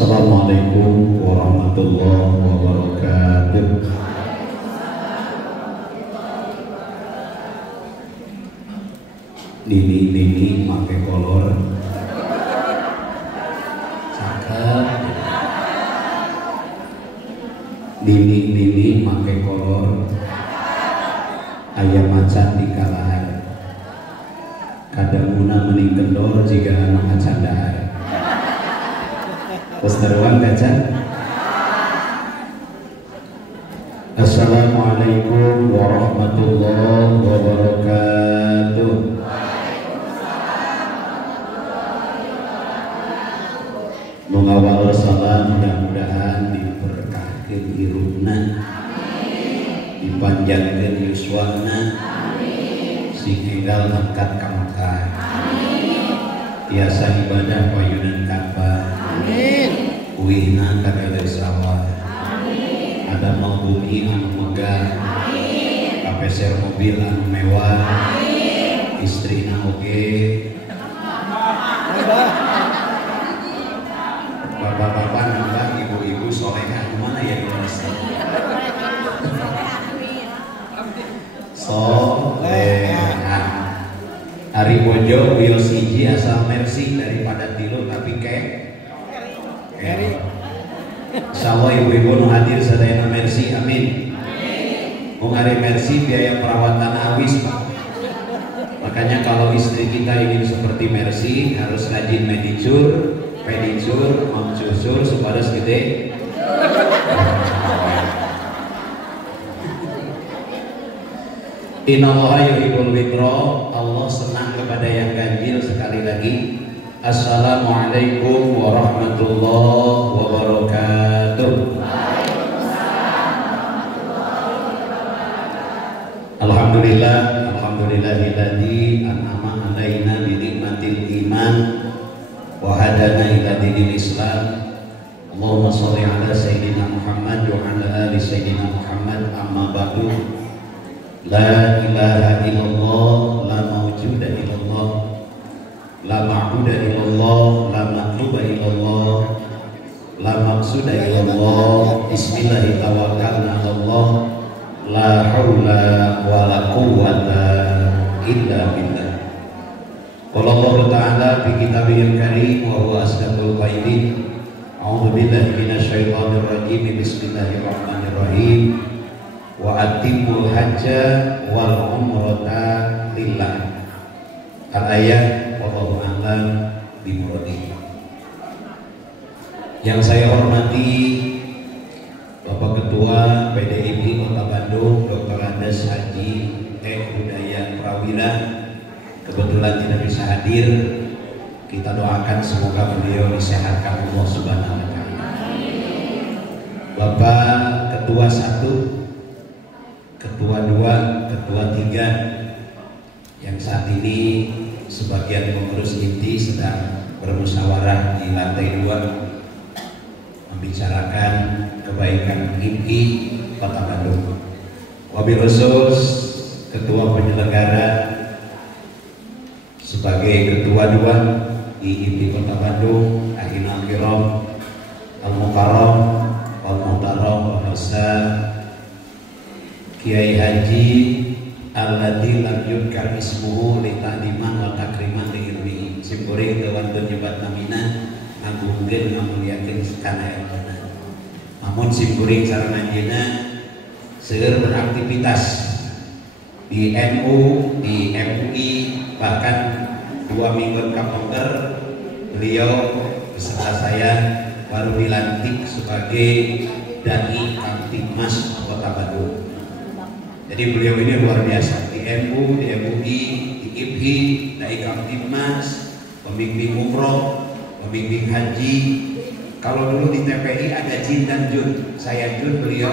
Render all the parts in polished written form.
Assalamualaikum warahmatullahi wabarakatuh. Nini make kolor cakep. Nini make kolor ayam macan di kalahar. Kadanguna mening kendor jika anak macan dahar. Peseruan kaca. Assalamualaikum warahmatullahi wabarakatuh. Mengawal salam mudah-mudahan diberkahkan hirupna, dipanjangkan yuswana, sing enggal angkat kamkar, tiasa ibadah payunan Ka'bah, uihna kadada sawah, ada mau bumi anu megah, kapeser mobil anu mewah, istrina oge, bapak-bapak nambah, ibu-ibu solehah mana ya Indonesia? Solehah. Ari Bojo wios hiji asal mercy daripada tilu tapi insyaallah ibu-ibu nu hadir sadayana mercy, amin. Mung ari mercy biaya perawatan awis Pak. Makanya kalau istri kita ingin seperti mercy harus rajin manicure, pedicure, mencucur supaya segede. Innallaha yuhibbul witra, Allah senang kepada yang ganjil. Sekali lagi, assalamualaikum warahmatullahi wabarakatuh. Alhamdulillah, alhamdulillahilladzi an'ama 'alaina bi ni'matil iman wa hadana ila dinil Islam. Allahumma shalli ala sayyidina Muhammad wa ala ali sayyidina Muhammad. Amma ba'du. La ilaha illallah, la mawjuda illallah, la ma'buda illallah, la matluba illallah, la maqsuda illallah. Bismillahi tawakkalna Allah, la haula wa la quwwata illa billah. Qala Allah Ta'ala fi kitabihil karim wa huwa asdaqul qailin. A'udzu billahi minasyaitonir rajim. Bismillahirrahmanirrahim. Wa atimul hajja wal umrata lillah. Al-ayat wallahu a'lam bimuradi. Yang saya hormati Bapak Ketua PDIP Kota Bandung Dr. Andes Haji Hudayat Prawira, kebetulan tidak bisa hadir. Kita doakan semoga beliau disehatkan Allah Subhanahu wa taala. Bapak Ketua 1, Ketua 2, Ketua 3 yang saat ini sebagian pengurus inti sedang bermusyawarah di lantai 2 membicarakan kebaikan IPI Kota Bandung. Wabil khusus Ketua Penyelenggara sebagai Ketua 2 di IPI Kota Bandung, Ahinal Kiram Al-Mukarram Al-Muhtaram Al-Ustaz Kiai Haji alladzi lam yudkar ismuhu li ta'liman wa takriman li ilmihi. Simkuring teu wantun nyebat namina ngagungkeun ngamulyakeun kana ilmuna. Namun simkuring sareng anjeunna seueur beraktivitas di NU, di MUI, bahkan 2 minggu kapongker beliau beserta saya baru dilantik sebagai Dai Kamtibmas Kota Bandung. Jadi beliau ini luar biasa di MU, di MUI, di IPHI, Dai Kamtibmas, pembimbing umroh, pembimbing haji. Kalau dulu di TPI ada Jin dan Jun, saya Jun, beliau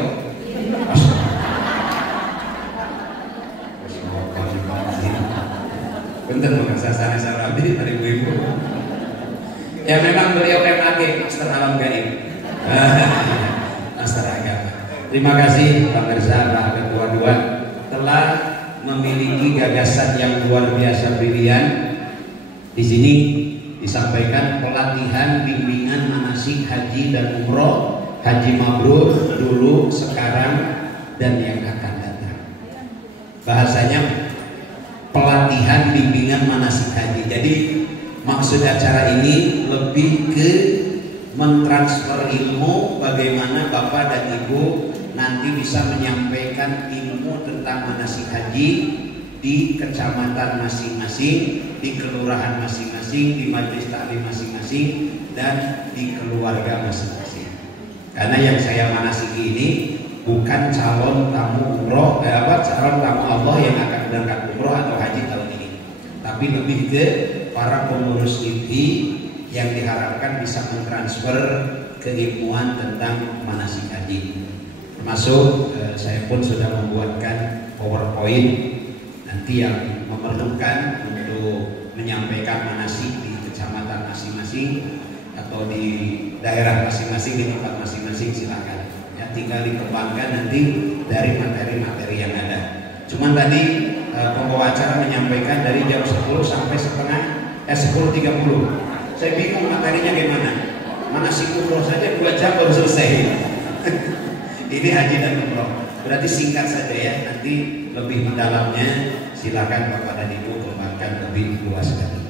bentar mengasah sana sarabi dari ibu. Ya memang beliau MAG, Master Alam Gaib, Master Agama. Terima kasih Pak Mirza, Pak Ketua 2 telah memiliki gagasan yang luar biasa brilian. Di sini disampaikan pelatihan bimbingan manasik haji dan umroh, haji mabrur dulu, sekarang, dan yang akan datang. Bahasanya pelatihan bimbingan manasik haji. Jadi maksud acara ini lebih ke mentransfer ilmu, bagaimana Bapak dan Ibu nanti bisa menyampaikan ilmu tentang manasik haji di kecamatan masing-masing, di kelurahan masing-masing, di majelis taklim masing-masing, dan di keluarga masing-masing. Karena yang saya manasiki ini bukan calon tamu umroh, calon tamu Allah yang akan berangkat umroh atau haji tahun ini, tapi lebih ke para pengurus IPI yang diharapkan bisa mentransfer keilmuan tentang manasik haji. Termasuk saya pun sudah membuatkan PowerPoint nanti yang memerlukan untuk menyampaikan manasik di kecamatan masing-masing atau di daerah masing-masing, di tempat masing-masing, silakan ya, tinggal dikembangkan nanti dari materi-materi yang ada. Cuman tadi pembawa acara menyampaikan dari jam 10 sampai 10.30. Saya bingung materinya gimana. Manasik umroh saja 2 jam baru selesai. Ini haji dan umroh. Berarti singkat saja ya, nanti lebih mendalamnya silakan Bapak dan Ibu kembangkan lebih luas lagi.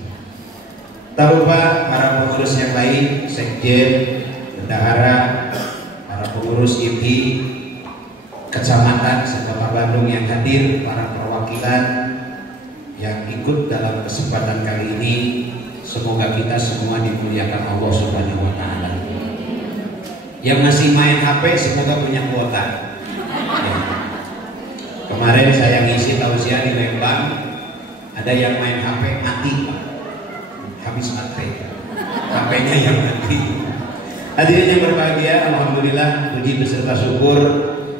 Tak lupa para pengurus yang lain, sekjen, bendahara, para pengurus IPI, kecamatan sekota Bandung yang hadir, para perwakilan yang ikut dalam kesempatan kali ini, semoga kita semua dimuliakan Allah Subhanahu wa Ta'ala. Yang masih main HP semoga punya kuota. Ya. Kemarin saya ngisi tausiah di Lembang, ada yang main HP mati, habis baterai, HP-nya yang mati. Hadirin yang berbahagia, alhamdulillah, puji beserta syukur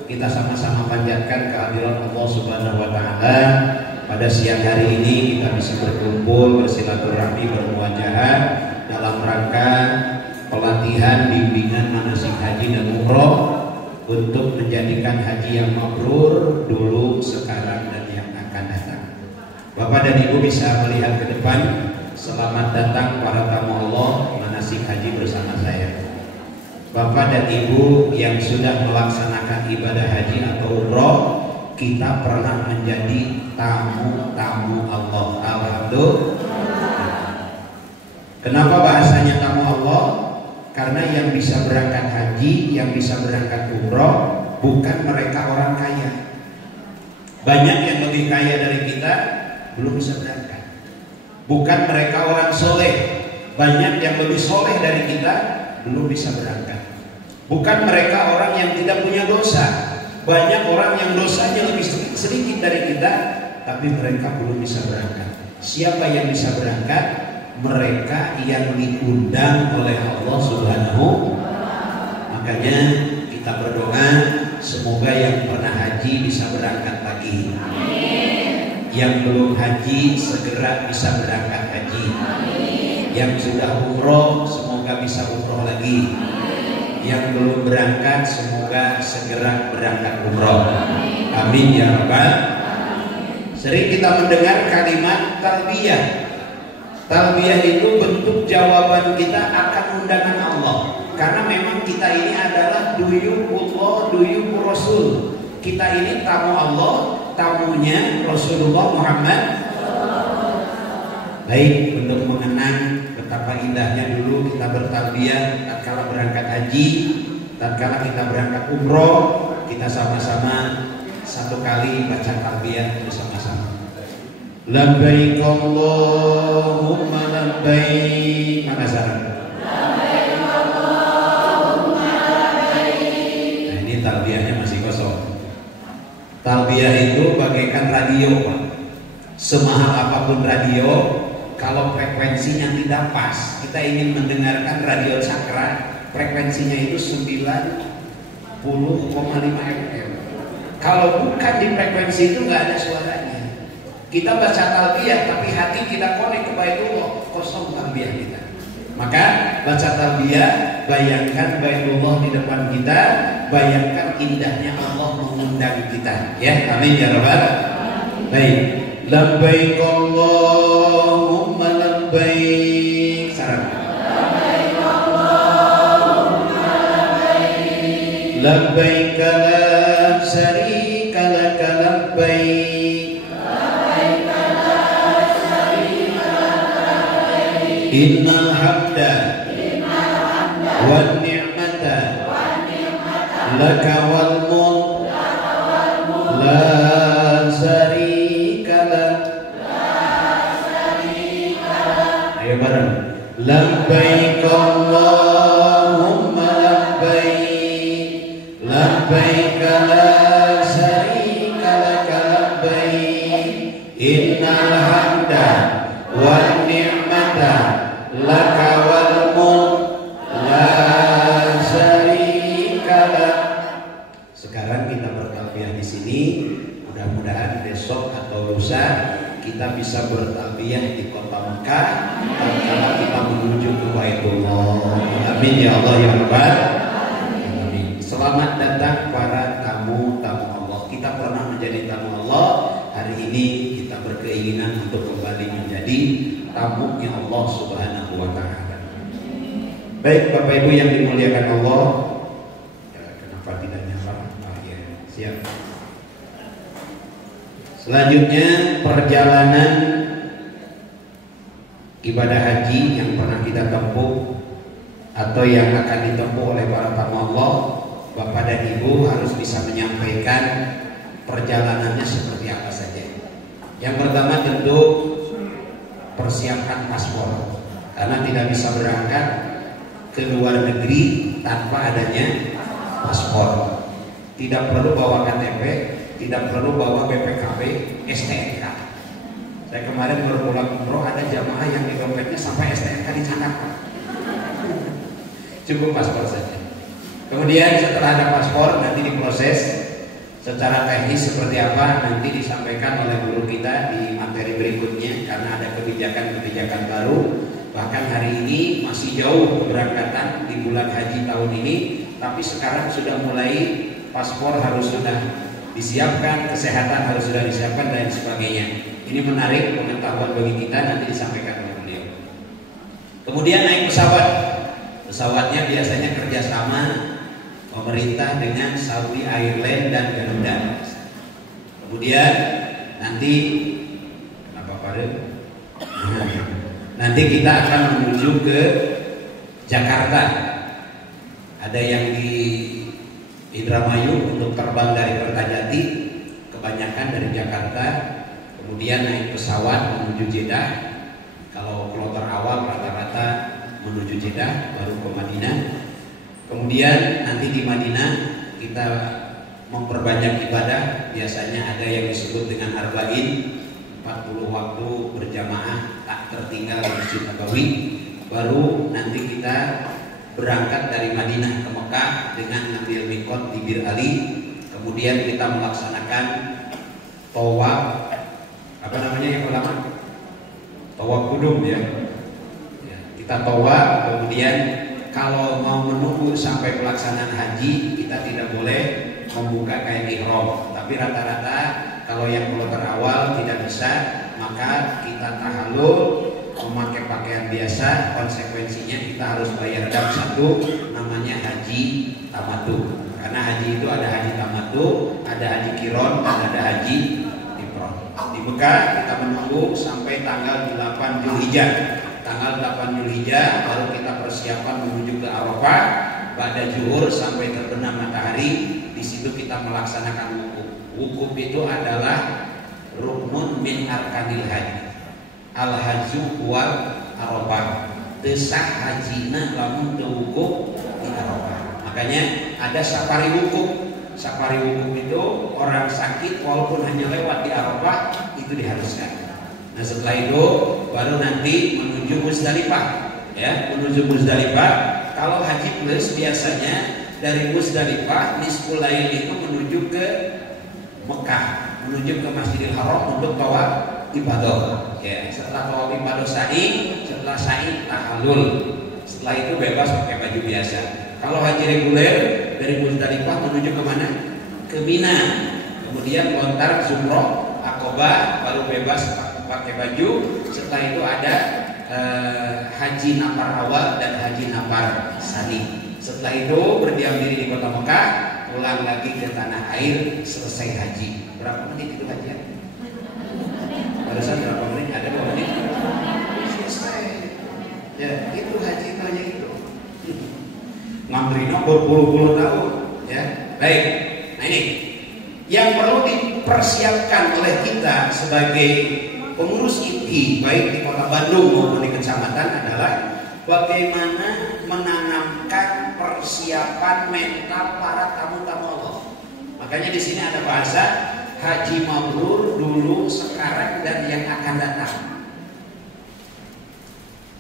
kita sama-sama panjatkan kehadiran Allah Subhanahu wa Ta'ala. Pada siang hari ini kita bisa berkumpul, bersilaturahmi, bermuajahah dalam rangka pelatihan bimbingan manasik haji dan umroh untuk menjadikan haji yang mabrur dulu, sekarang, dan yang akan datang. Bapak dan Ibu bisa melihat ke depan. Selamat datang para tamu Allah manasik haji bersama saya. Bapak dan Ibu yang sudah melaksanakan ibadah haji atau umroh, kita pernah menjadi tamu-tamu Allah. Alhamdulillah. Kenapa bahasanya tamu Allah? Karena yang bisa berangkat haji, yang bisa berangkat umroh bukan mereka orang kaya. Banyak yang lebih kaya dari kita belum bisa berangkat. Bukan mereka orang soleh, banyak yang lebih soleh dari kita belum bisa berangkat. Bukan mereka orang yang tidak punya dosa, banyak orang yang dosanya lebih sedikit dari kita, tapi mereka belum bisa berangkat. Siapa yang bisa berangkat? Mereka yang diundang oleh Allah Subhanahu. Makanya kita berdoa semoga yang pernah haji bisa berangkat lagi. Amin. Yang belum haji segera bisa berangkat haji. Amin. Yang sudah umroh semoga bisa umroh lagi. Amin. Yang belum berangkat semoga segera berangkat umroh. Amin, amin ya Rabbal. Sering kita mendengar kalimat talbiyah. Talbiyah itu bentuk jawaban kita akan undangan Allah. Karena memang kita ini adalah duyufullah, duyufur Rasul. Kita ini tamu Allah, tamunya Rasulullah Muhammad. Baik, untuk mengenang betapa indahnya dulu kita bertalbiyah tatkala berangkat haji, tatkala kita berangkat umroh, kita sama-sama satu kali baca talbiyah bersama-sama. Labbaik Allahumma labbaik. Mana saran? Labbaik Allahumma labbaik. Nah, ini talbiyahnya masih kosong. Talbiyah itu bagaikan radio, Pak. Semahal apapun radio, kalau frekuensinya tidak pas, kita ingin mendengarkan radio Cakra, frekuensinya itu 90,5 FM. Kalau bukan di frekuensi itu nggak ada suaranya. Kita baca talbiyah tapi hati kita konek ke Baitullah, kosong talbiyah kita. Maka baca talbiyah, bayangkan Baitullah di depan kita, bayangkan indahnya Allah mengundang kita. Ya, amin ya Rabbal. Baik. Labbaik Allahumma labbaik. labbaik la syarika lak labbaik innal hamda wan ni'mata laka wal mulk la syarika lak. Ayo bareng. Labbaik Allahumma labbaik labbaik la syarika lak labbaik innal hamda wan ni'mata laka wal mulk la syarika lak. Sekarang kita bertalbiyah di sini. Mudah-mudahan besok atau lusa kita bisa bertalbiyah di kota Mekah tatkala kita menuju ke Baitullah. Amin ya Allah ya Rabbal alamin. Selamat datang para tamu-tamu Allah. Kita pernah menjadi tamu Allah. Hari ini kita berkeinginan untuk kembali menjadi tamunya Allah Subhanahu wa taala. Baik Bapak Ibu yang dimuliakan Allah. Kenapa tidak nyala? Ya, siap. Selanjutnya perjalanan ibadah haji yang pernah kita tempuh atau yang akan ditempuh oleh para tamu Allah. Bapak dan Ibu harus bisa menyampaikan perjalanannya seperti apa saja. Yang pertama tentu persiapkan paspor, karena tidak bisa berangkat ke luar negeri tanpa adanya paspor. Tidak perlu bawa KTP, tidak perlu bawa BPKB, STNK. Saya kemarin baru pulang umroh, ada jamaah yang di dompetnya sampai STNK dicatatkan. Cukup paspor saja. Kemudian setelah ada paspor, nanti diproses secara teknis seperti apa nanti disampaikan oleh guru kita di materi berikutnya, karena ada kebijakan-kebijakan baru. Bahkan hari ini masih jauh keberangkatan di bulan haji tahun ini, tapi sekarang sudah mulai paspor harus sudah disiapkan, kesehatan harus sudah disiapkan dan sebagainya. Ini menarik pengetahuan bagi kita, nanti disampaikan oleh beliau. Kemudian naik pesawat. Pesawatnya biasanya kerjasama pemerintah dengan Saudi Airlines dan Garuda. Kemudian nanti kenapa pada? Nanti kita akan menuju ke Jakarta. Ada yang di Indramayu untuk terbang dari Kertajati, kebanyakan dari Jakarta. Kemudian naik pesawat menuju Jeddah. Kalau kloter awal rata-rata menuju Jeddah, baru ke Madinah. Kemudian nanti di Madinah kita memperbanyak ibadah. Biasanya ada yang disebut dengan arba'in, 40 waktu berjamaah tak tertinggal di Masjid Nabawi. Baru nanti kita berangkat dari Madinah ke Mekah dengan ngambil mikot di Bir Ali. Kemudian kita melaksanakan tawaf, apa namanya yang pertama? Tawaf kudum ya. Kita tawaf, kemudian kalau mau menunggu sampai pelaksanaan haji kita tidak boleh membuka kain ihram. Tapi rata-rata kalau yang kloter awal tidak bisa, maka kita tahallul memakai pakaian biasa. Konsekuensinya kita harus bayar dam satu, namanya haji tamattu. Karena haji itu ada haji tamattu, ada haji kiron, dan ada haji ifrad. Di Mekah kita menunggu sampai tanggal 8 Zulhijjah. Tanggal 8 Zulhijjah baru kita persiapan menuju ke Arafah. Pada zuhur sampai terbenam matahari, di situ kita melaksanakan wukuf. Wukuf itu adalah rukun min arkanil haji. Al haju wal Arafah. Desah hajina lamun teu wukuf di Arafah. Makanya ada safari wukuf. Safari wukuf itu orang sakit walaupun hanya lewat di Arafah itu diharuskan. Nah setelah itu baru nanti menuju Muzdalifah, ya, menuju Muzdalifah. Kalau haji plus biasanya dari Muzdalifah nisful lail itu menuju ke Mekah, menuju ke Masjidil Haram untuk tawaf ibadah. Ya, setelah tawaf ibadah sa'i, setelah sa'i tahallul. Setelah itu bebas pakai baju biasa. Kalau haji reguler dari Muzdalifah menuju ke mana? Ke Mina. Kemudian lontar Zumrah, Aqobah, baru bebas pakai baju. Setelah itu ada haji nafar awal dan haji nafar sani. Setelah itu berdiam diri di kota Mekah, pulang lagi ke tanah air, selesai haji. Berapa menit itu haji? Barusan berapa menit? Ada 2 menit? Selesai. Ya, itu haji itu hanya itu. Ngambilnya berpuluh-puluh tahun. Ya, baik. Nah ini yang perlu dipersiapkan oleh kita sebagai pengurus IPI baik di kota Bandung maupun di kecamatan adalah bagaimana menanamkan persiapan mental para tamu-tamu Allah. Makanya di sini ada bahasa haji mabrur dulu, sekarang, dan yang akan datang.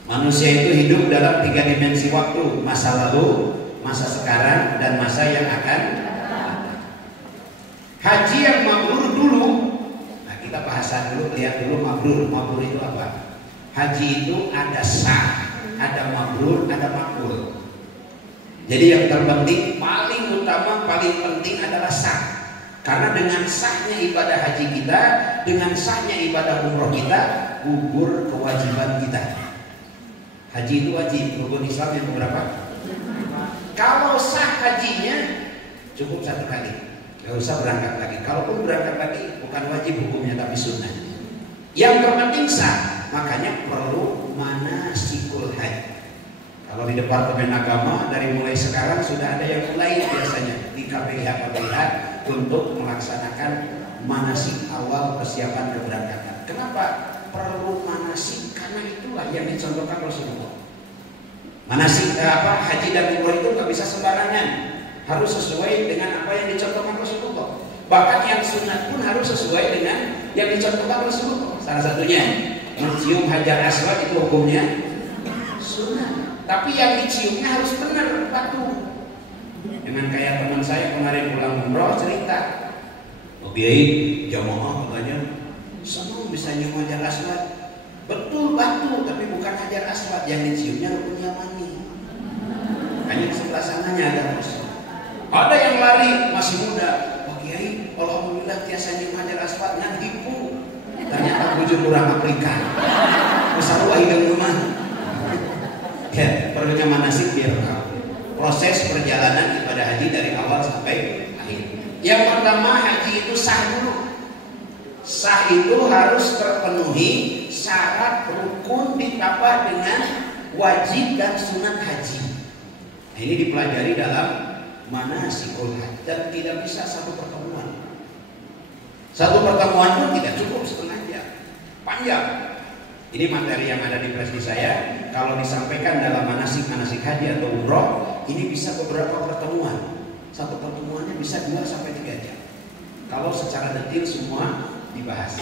Manusia itu hidup dalam 3 dimensi waktu: masa lalu, masa sekarang, dan masa yang akan datang. Haji yang mabrur dulu, nah kita bahasa dulu, lihat dulu mabrur. Mabrur itu apa? Haji itu ada sah, ada mabrur, ada makbul. Jadi yang terpenting, paling utama, paling penting adalah sah. Karena dengan sahnya ibadah haji kita, dengan sahnya ibadah umroh kita, gugur kewajiban kita. Haji itu wajib, rukun Islam yang berapa? Kalau sah hajinya, cukup 1 kali, gak usah berangkat lagi. Kalaupun berangkat lagi, bukan wajib hukumnya, tapi sunnah. Yang terpenting sah, makanya perlu manasikul haji. Kalau di Departemen Agama dari mulai sekarang sudah ada yang mulai biasanya di KPIH untuk melaksanakan manasik awal persiapan keberangkatan. Kenapa perlu manasik? Karena itulah yang dicontohkan Rasulullah. Manasik haji dan umroh itu nggak bisa sembarangan, harus sesuai dengan apa yang dicontohkan Rasulullah. Bahkan yang sunat pun harus sesuai dengan yang dicontohkan Rasulullah. Salah satunya mencium hajar aswad itu hukumnya sunat. Tapi yang diciumnya harus benar, batu. Dengan kayak teman saya kemarin pulang umroh cerita, oh Kiai jamaah katanya semua bisa nyium hajar aswad. Betul batu, tapi bukan hajar aswad. Yang diciumnya rukun yamani. Hanya sebelah sananya ada bos. Ada yang lari masih muda, oh Kiai alhamdulillah tiasa nyium hajar aswad ngan hipu. Ternyata bujur kurang aplikan. Masalah hidung rumah. Ya, perlunya manasik biar proses perjalanan ibadah haji dari awal sampai akhir. Yang pertama, haji itu sah dulu. Sah itu harus terpenuhi syarat rukun ditambah dengan wajib dan sunat haji. Nah, ini dipelajari dalam manasikul haji dan tidak bisa satu pertemuan. Satu pertemuan pun tidak cukup, setengah jam, panjang. Ini materi yang ada di presidi saya. Kalau disampaikan dalam manasik haji atau umroh, ini bisa beberapa pertemuan. Satu pertemuannya bisa 2 sampai 3 jam. Kalau secara detail semua dibahas.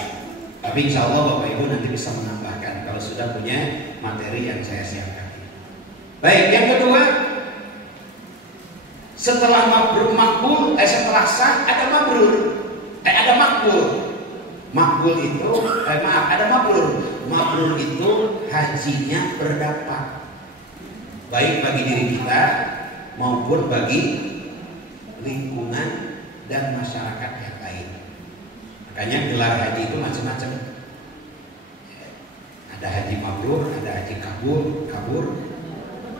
Tapi insya Allah Bapak Ibu nanti bisa menambahkan kalau sudah punya materi yang saya siapkan. Baik, yang kedua, setelah makbul, setelah sah ada mabrur, ada makbul. Makbul itu, ada mabrur. Mabrur itu hajinya berdampak baik bagi diri kita maupun bagi lingkungan dan masyarakat yang lain. Makanya gelar haji itu macam-macam. Ada haji mabrur, ada haji kabur,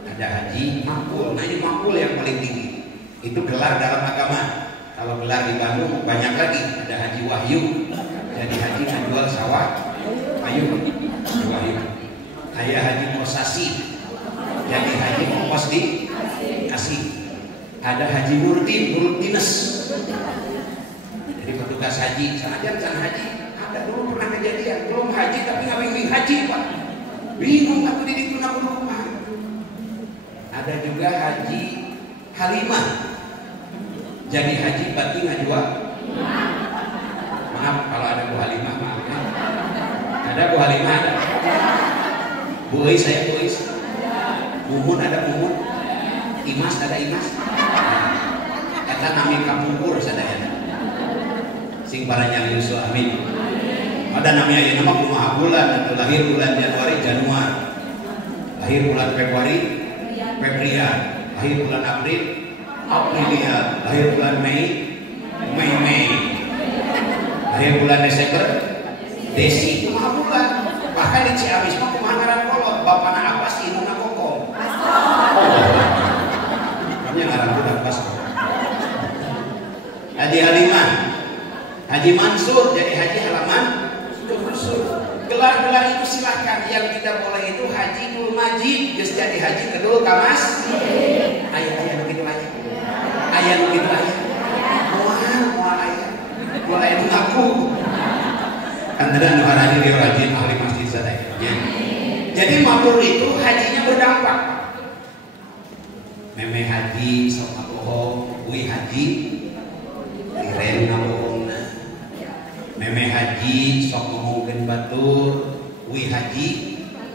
ada haji makbul. Nah ini makbul yang paling tinggi. Itu gelar dalam agama. Kalau gelar di Bandung banyak lagi. Ada haji wahyu. Jadi haji menjual sawah kayu wahyu. Ayah haji kosasi. Jadi haji kos di kasih. Ada haji nurut dinas. Jadi petugas haji sengaja jangan haji. Ada dulu pernah kejadian belum haji tapi ngawin haji Pak. Bingung aku di itu nak rumah. Ada juga haji halimah. Jadi haji berarti ngajwa. Maaf kalau ada Bu Halimah, maaf. Ada Bu Halimah, ada. Bu Is, saya Bu Is. Mumun ada Mumun. Imas ada Imas. Kata nami kapungkur sadaya. Sing baranya Yusuf amin. Ada namanya ya nama kumaha bulan atau lahir bulan Januari Januari. Lahir bulan Februari Februari. Lahir bulan April Aprilia. Lahir bulan Mei Mei. Lahir bulan Desember Desi kumaha bulan. Bahkan di Ciamis mah kumaha ngaran kolot bapana apa sih nuna koko. udah pas. Haji Halimah, Haji Mansur jadi haji halaman Mansur. Gelar-gelar itu silakan. Yang tidak boleh itu Haji Dul Majid, geus jadi haji kedul kamas. Ayah begitu ayah. Ayah begitu ayah. Moal ayah. Moal ayah ngaku. Antara nuhar haji dia rajin ahli masjid sadaya. Jadi mabrur itu hajinya berdampak. Meme haji sok bohong, ui haji liren bohongna. Meme haji sok ngomongkeun batur, ui haji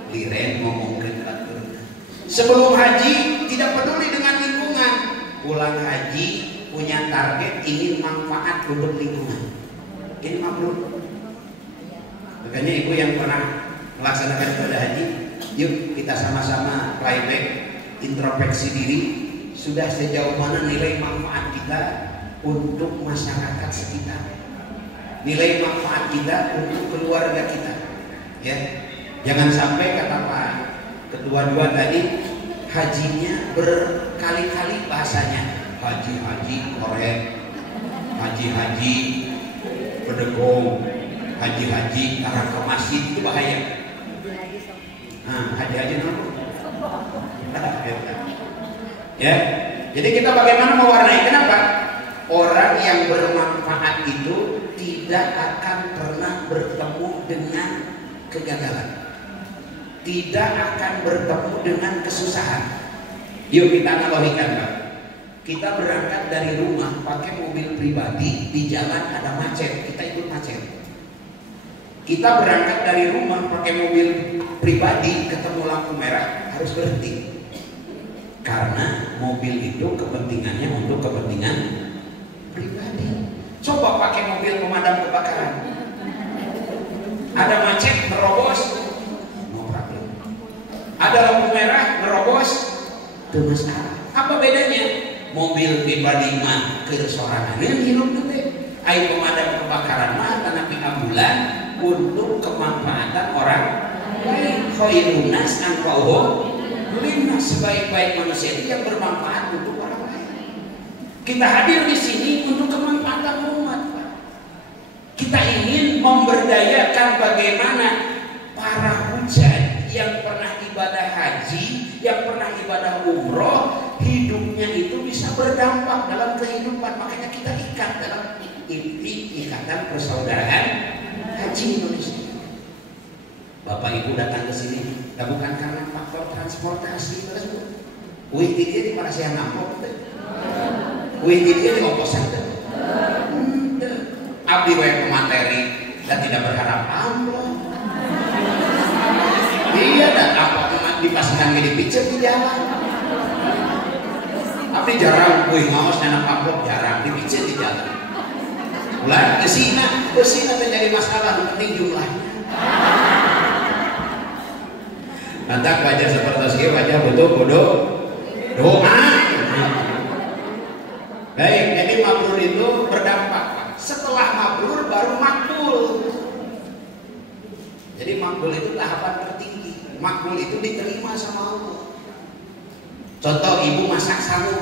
liren ngomongkeun batur. Sebelum haji tidak peduli dengan lingkungan, pulang haji punya target ingin manfaat untuk lingkungan. Ini mabrur. Makanya ibu yang pernah melaksanakan ibadah haji, yuk kita sama-sama playback, introspeksi diri, sudah sejauh mana nilai manfaat kita untuk masyarakat sekitar, nilai manfaat kita untuk keluarga kita, ya. Jangan sampai kata Pak Ketua dua tadi, hajinya berkali-kali bahasanya, haji korek, haji bedegong, haji arah ke masjid, itu bahaya. Nah, haji ya. Jadi kita bagaimana mewarnai? Kenapa? Orang yang bermanfaat itu tidak akan pernah bertemu dengan kegagalan, tidak akan bertemu dengan kesusahan. Yuk kita analogikan, Pak. Kita berangkat dari rumah pakai mobil pribadi, di jalan ada macet, kita ikut macet. Kita berangkat dari rumah pakai mobil pribadi, ketemu lampu merah harus berhenti. Karena mobil itu kepentingannya untuk kepentingan pribadi. Coba pakai mobil pemadam kebakaran, ada macet nerobos, no problem. Ada lampu merah nerobos, itu masalah. Apa bedanya? Mobil pribadi mah kesorangan hidup gede. Ayo pemadam kebakaran mah tanapi ambulan untuk kemanfaatan orang lain. Khairun nas anfa'uhum linnas, sebaik-baik manusia itu yang bermanfaat untuk orang lain. Kita hadir di sini untuk kemanfaatan umat. Kita ingin memberdayakan bagaimana para hujjah yang pernah ibadah haji, yang pernah ibadah umroh, hidupnya itu bisa berdampak dalam kehidupan. Makanya kita ikat dalam ikatan persaudaraan haji Indonesia. Bapak Ibu datang ke sini, bukan karena faktor transportasi, wih dia di mana saya ngampok, wih dia di oposan, abdi wae pemateri dan tidak berharap amplop. Iya, dan apa dipasangkan di picture di jalan. Tapi jarang, ngaos anak amplop jarang di picture di jalan. Mulai kesina terjadi masalah, penting jumlahnya. Nanti wajah seperti ini, wajah bodoh doa. Baik, jadi mabrur itu berdampak. Setelah mabrur baru makbul. Jadi makbul itu tahapan tertinggi. Makbul itu diterima sama Allah. Contoh, ibu masak sangu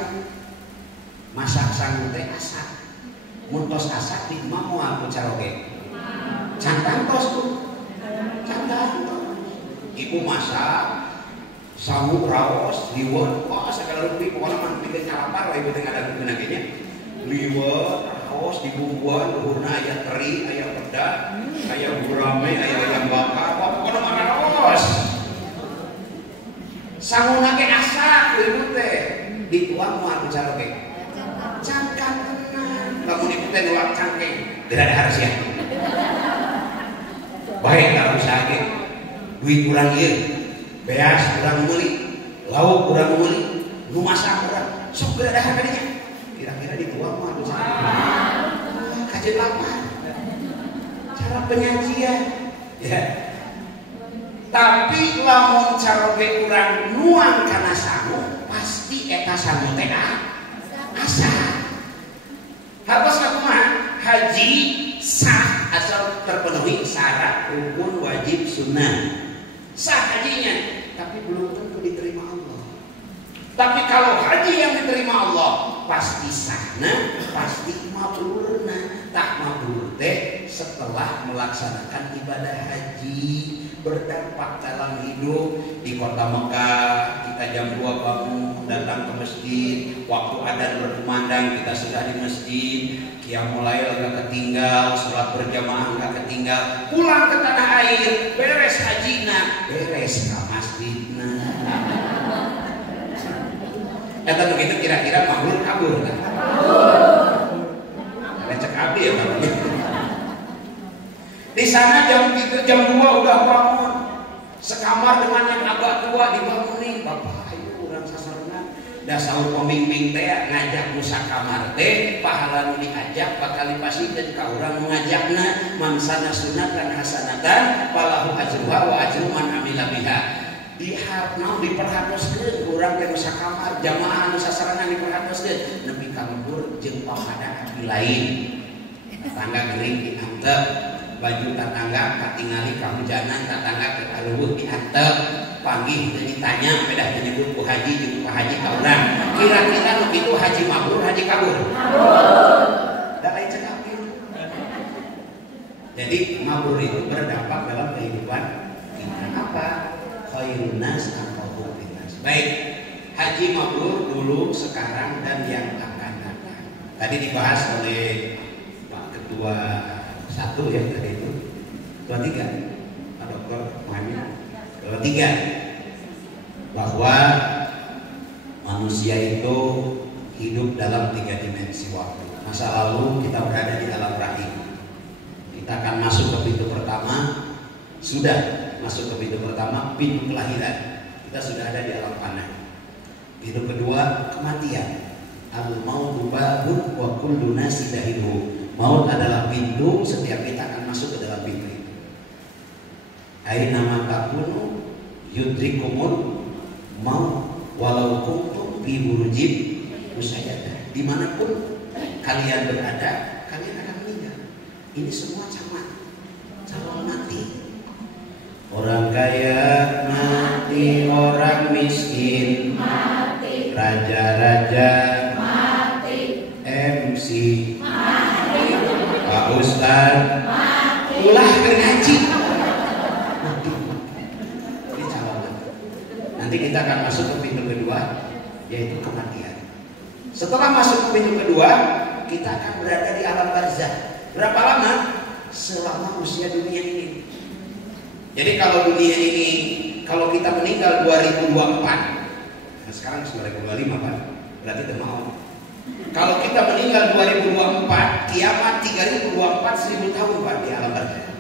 teh asak. Muntos asak di imam mau aku caroge. Cantantos tuh. Cantantos. Ibu masak sangu raos liwet, wah segala rupi pokoknya mah bikin nyalapar ibu teh ada gunanya. Liwet, raos dibumbuan, luhurna aya teri, aya pedas, aya gurame, aya ayam bakar, pokoknya mah raos. Sanguna ge asak ibu teh dituang moal caroge. Cangkang tenan. Lamun ibu teh nuang cangkeng, tidak harus ya. Baik kalau usaha ge duit kurang ieu, beas kurang meuli, lauk kurang meuli, nu masak kurang, sok berada harganya. Kira-kira dituang mah atuh kajian lapar. Cara penyajian, ya. Tapi lamun caroge urang nuang kana sangu, pasti eta sangu teh asa. Hartos kumaha? Haji sah asal terpenuhi syarat rukun wajib sunnah. Sah hajinya, tapi belum tentu diterima Allah. Tapi kalau haji yang diterima Allah, pasti sahna, pasti mabrurna. Tak mabrur teh setelah melaksanakan ibadah haji, berdampak dalam hidup. Di kota Mekah kita jam 2 bangun datang ke masjid, waktu adzan berkumandang kita sudah di masjid, qiyamul lail enggak ketinggal, sholat berjamaah enggak ketinggal, pulang ke tanah air, beres hajina, beres ke masjidna. Kata begitu kira-kira mabrur kabur kan? Lecek abi ya Pak. Di sana jam 2 udah bangun, sekamar dengan yang agak tua dibangunin, bapak ayo urang sasarna. Da saur pembimbing teh ngajak musa kamar teh, pahala nu diajak bakal dipasikeun ka urang nu ngajakna, mamsana sunatan hasanatan falahu ajruha wa ajru man amila biha. Diperhatoskeun urang teh musa kamar, jamaah nu sasarana diperhatoskeun nepi ka lembur jeung papada api lain. Tangga gering diantep, baju tatangga katingali kahujanan, tatangga kekaleuweuh diantep, panggih teu ditanya pedah teu nyebut ku haji jeung ku haji ka urang. Kira-kira nu kitu haji mabrur, haji kabur? Mabrur. Da lain cek apil. Jadi mabrur itu berdampak dalam kehidupan kita. Apa? Khairun nas anfa'uhum linnas. Baik, haji mabrur dulu, sekarang dan yang akan datang. Tadi dibahas oleh Pak Ketua 1 ya tadi itu. Ketua 3. Pak Dr. Muhammad. Ketua 3. Bahwa manusia itu hidup dalam 3 dimensi waktu. Masa lalu kita berada di alam rahim. Kita akan masuk ke pintu pertama. Sudah masuk ke pintu pertama, pintu kelahiran. Kita sudah ada di alam panah. Pintu kedua, kematian. Al-mautu babun wa kullu nasi dahilu. Maut adalah pintu, setiap kita akan masuk ke dalam pintu itu. Aina ma takunu yudrikumul maut walau kuntum fi burujin musayyadah. Dimanapun kalian berada, kalian akan meninggal. Ini semua calon mati. Orang kaya mati, orang miskin mati, raja-raja mati, MC mati, Pak Ustadz mati, ulah ngaji mati. Ini calon mati. Nanti kita akan masuk ke pintu kedua, yaitu kematian. Setelah masuk ke pintu kedua, kita akan berada di alam barzakh. Berapa lama? Selama usia dunia ini. Jadi kalau dunia ini, kalau kita meninggal 2024, nah sekarang 2025 Pak, berarti udah mau. Kalau kita meninggal 2024, kiamat 3024 1000 tahun Pak di alam barzakh.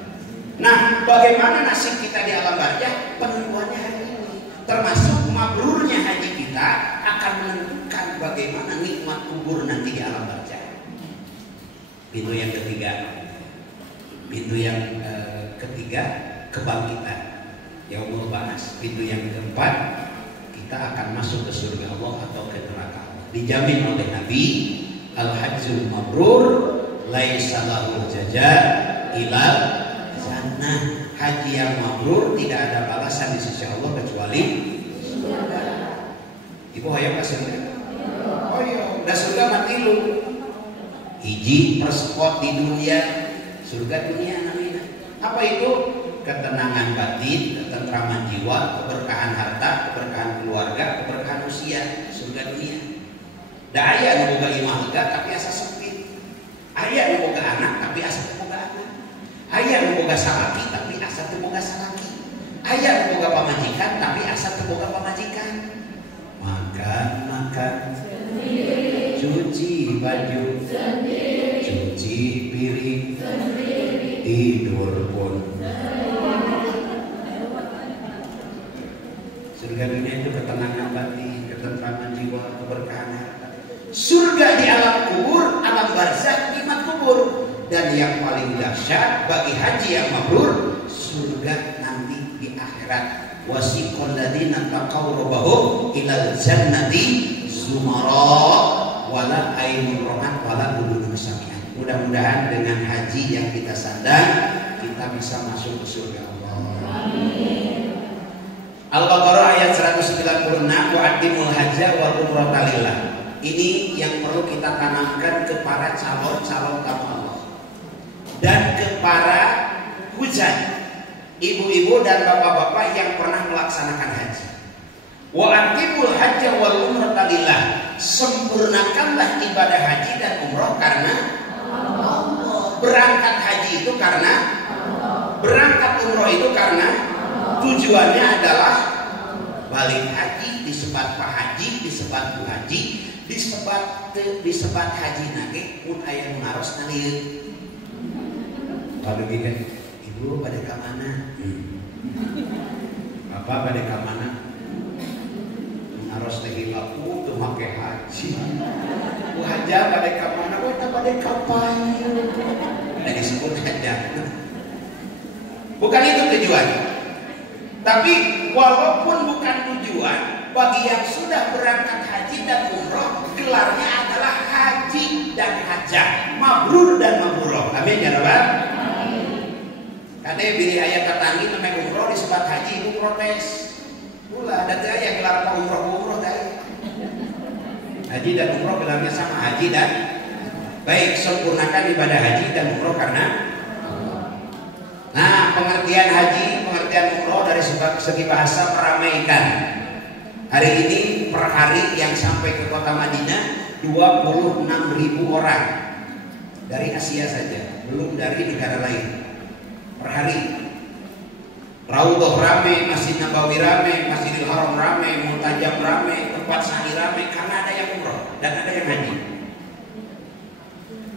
Nah, bagaimana nasib kita di alam barzakh? Penentuannya hari ini, termasuk mabrurnya haji kita akan menentukan bagaimana nikmat kubur nanti di alam barzakh. Pintu yang ketiga, kebangkitan, yaumul ba'ats. Pintu yang keempat, kita akan masuk ke surga Allah atau ke neraka Allah. Dijamin oleh Nabi, al-hajjul mabrur laisa lahu jazaa ilal jannah. Haji yang mabrur tidak ada balasan di sisi Allah kecuali surga. Ibu hayang kasih mereka? Oh iya, udah surga mati lu. Hiji perspot di dunia, surga dunia namanya. Apa itu? Ketenangan batin, ketentraman jiwa, keberkahan harta, keberkahan keluarga, keberkahan usia, surga dunia. Da aya nu boga imah lega tapi asa sempit. Aya nu boga anak tapi asa teu boga anak. Aya nu boga salaki tapi asa teu boga salaki. Aya nu boga pamajikan tapi asa teu boga pamajikan. Makan sendiri, cuci baju sendiri, cuci piring sendiri, tidur pun. Surga dunia itu ketenangan batin, ketentraman jiwa, keberkahan harta. Surga di alam kubur, alam barzakh, nikmat kubur. Dan yang paling dahsyat bagi haji yang mabrur, surga nanti di akhirat. Wasiqal ladzina taqaw rabbahum ilal jannati zumara wala ainun ra'at wala udhunun sami'at. Mudah-mudahan dengan haji yang kita sandang, kita bisa masuk ke surga Allah. Amin. Al-Baqarah ayat 196, wa'atimul hajja wa umrata lillah. ini yang perlu kita tanamkan ke para calon-calon tamu Allah dan ke para hujjah, ibu-ibu dan bapak-bapak yang pernah melaksanakan haji. Wa aqimul hajja wal umrata lillah. Sempurnakanlah ibadah haji dan umroh karena Allah. Berangkat haji itu karena Allah. Berangkat umroh itu karena Allah. Tujuannya adalah balik haji, disebat Pak Haji, disebat Bu Haji, disebat haji nage mun aya nu ngaros nalieu. Kalau gitu, ibu pada ke mana? Apa pada ke mana? Ngaros teh hilaku teu make haji. Bu haja pada ke mana? Oh, eta pada ka payu. Dan disebut haja. Bukan itu tujuan. Tapi walaupun bukan tujuan, bagi yang sudah berangkat haji dan umroh, gelarnya adalah haji dan hajah, mabrur dan mabruroh. Amin ya rabbal. Kade biri aya katangi namanya umroh disebut haji, ibu protes. Ulah ada teh aya gelar ka umroh teh. Haji dan umroh gelarnya sama, haji dan baik, sempurnakan ibadah haji dan umroh karena. Nah, pengertian haji, pengertian umroh dari segi bahasa meramaikan. Hari ini per hari yang sampai ke kota Madinah 26.000 orang dari Asia saja, belum dari negara lain. Per hari. Raudhah rame, Masjid Nabawi rame, Masjidil Haram rame, Multajam rame, tempat sa'i rame karena ada yang umroh dan ada yang haji.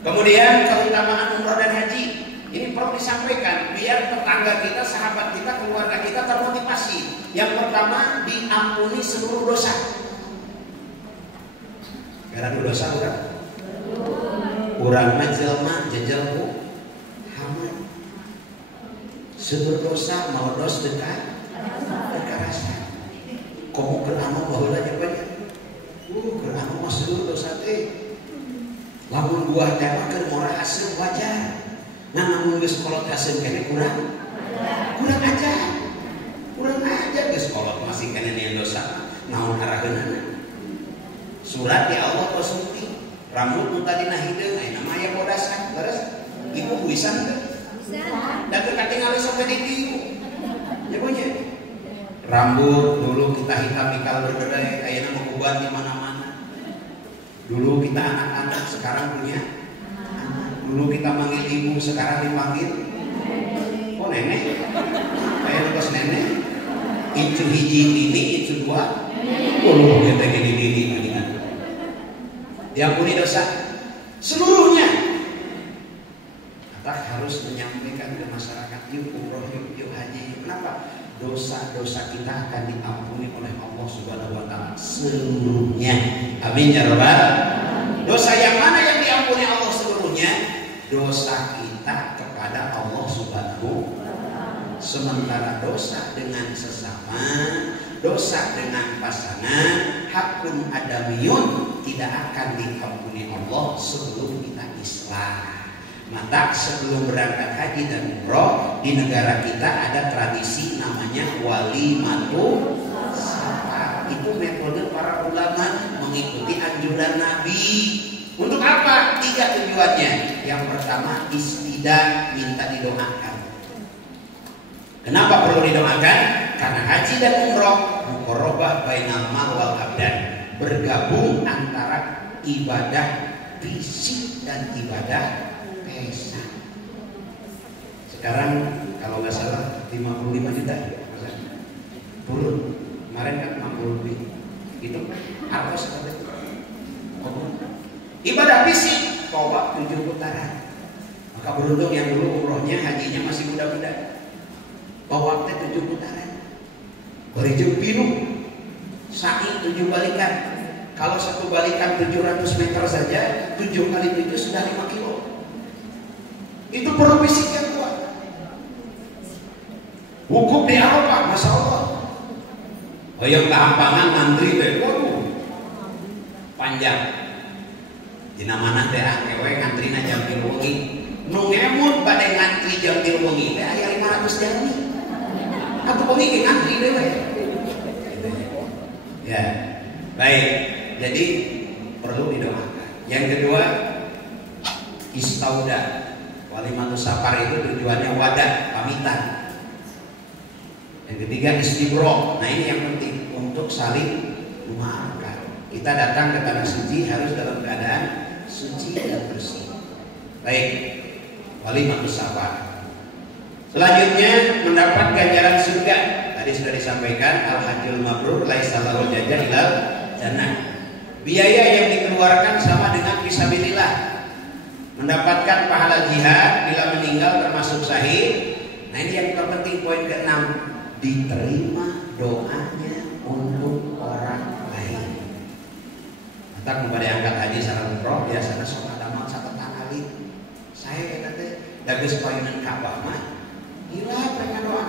Kemudian keutamaan umroh dan haji ini perlu disampaikan biar tetangga kita, sahabat kita, keluarga kita termotivasi. Yang pertama, diampuni seluruh dosa. Karena dosa urang majelma jajalku hamad. Seluruh dosa mau dos dekat rasa. Komo kerano baheula nya banyak. Kerano mah seluruh dosa teh. Lamun buah teh mah keur murah hasil wajar. Nah, namun geus kolot hasil kene kurang aja geus kolot masih kene nih dosa naon araheunana. Surat ya Allah tosuti rambut nu tadi hideung ayeuna mah aya bodasan beres ibu bisa teu bisa da teu katingali sampai di dieu ya punya rambut dulu kita hitam ikal bergerai ayeuna mah uban di mana-mana. Dulu kita anak-anak sekarang punya. Dulu kita manggil ibu, sekarang dipanggil oh nenek. Kayak lepas nenek. Icu hiji ini, icu dua. Kita gini. Diampuni dosa seluruhnya. Kita harus menyampaikan ke masyarakat, yuk umroh, yuk haji. Kenapa? Dosa-dosa kita akan diampuni oleh Allah Subhanahu wa Ta'ala seluruhnya. Amin ya rabbal. Dosa yang mana yang diampuni Allah seluruhnya? Dosa kita kepada Allah Subhanahu. Sementara dosa dengan sesama, dosa dengan pasangan, hakun adamiyun tidak akan diampuni Allah sebelum kita Islam. Maka sebelum berangkat haji dan umroh di negara kita ada tradisi namanya walimatul safar. Itu metode para ulama mengikuti anjuran Nabi. Untuk apa? 3 tujuannya. Yang pertama, istidah, minta didoakan. Kenapa perlu didoakan? Karena haji dan umroh muqarrabah bainal mal wal abdan, bergabung antara ibadah fisik dan ibadah pesan. Sekarang kalau nggak salah 55 juta turun. Kemarin kan 50 lebih. Itu apa seperti itu? Ibadah fisik tawaf 7 putaran. Maka beruntung yang dulu umrohnya hajinya masih muda-muda. Tawaf 7 putaran. Beri biru. Sa'i 7 balikan. Kalau satu balikan 700 meter saja, 7 kali 7 sudah 5 kilo. Itu perlu fisik yang kuat. Wukuf di Arafah, Masya Allah. Oh yang kehampangan mantri deh, waduh, panjang. Dina mana teh akewe ngantrina jam 3 wengi. Nu ngemut bade ngantri jam 3 wengi teh aya 500 jami. Atuh wengi ge ngantri dewe. Ya. Baik. Jadi perlu Yang kedua istauda. Walimatus safar itu tujuannya wadah, pamitan. Yang ketiga istibro. Nah ini yang penting untuk saling memaafkan. Kita datang ke tanah suci harus dalam keadaan suci dan bersih. Baik, walimatus safar. Selanjutnya mendapat ganjaran surga. Tadi sudah disampaikan al-hajjul mabrur laisa lahu jazaa ilal jannah. Biaya yang dikeluarkan sama dengan fisabilillah. Mendapatkan pahala jihad bila meninggal termasuk syahid. Nah ini yang terpenting poin ke-6, diterima doanya untuk orang lain. Maka kepada angkat haji sareng umroh biasanya sok amal catatan alif. Saya kata dageus payunan Ka'bah mah gila pengen doa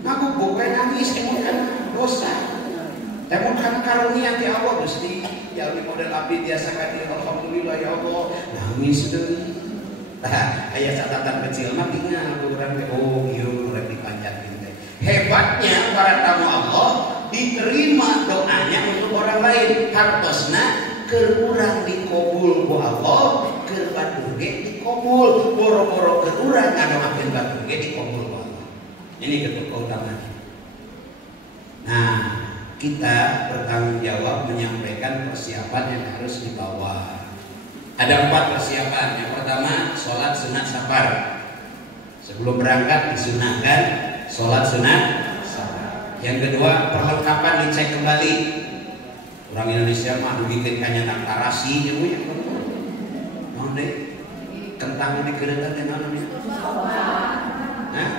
ngaku bukan nangis temukan dosa temukan karunia ti Allah Gusti ya model abdi biasa kadi alhamdulillah ya Allah nangis deui. Nah aya catatan kecil mah tinggal urang oh ieu rek dipanjatkeun teh. Hebatnya para tamu Allah diterima doanya untuk orang lain. Hartosna keur urang dikabul ku Allah, keur batur ge dikabul, boro-boro keur urang ngadoakeun batur ge dikabul ku Allah. Ini keutamaan. Nah, kita bertanggung jawab menyampaikan persiapan yang harus dibawa. Ada 4 persiapan. Yang pertama, sholat sunat safar. Sebelum berangkat disunahkan sholat sunat safar. Yang kedua, perlengkapan dicek kembali. Orang Indonesia mah bikin kanya tarasi jeung ya. Naon deh? Kentang di keretan teh naon namanya? Hah?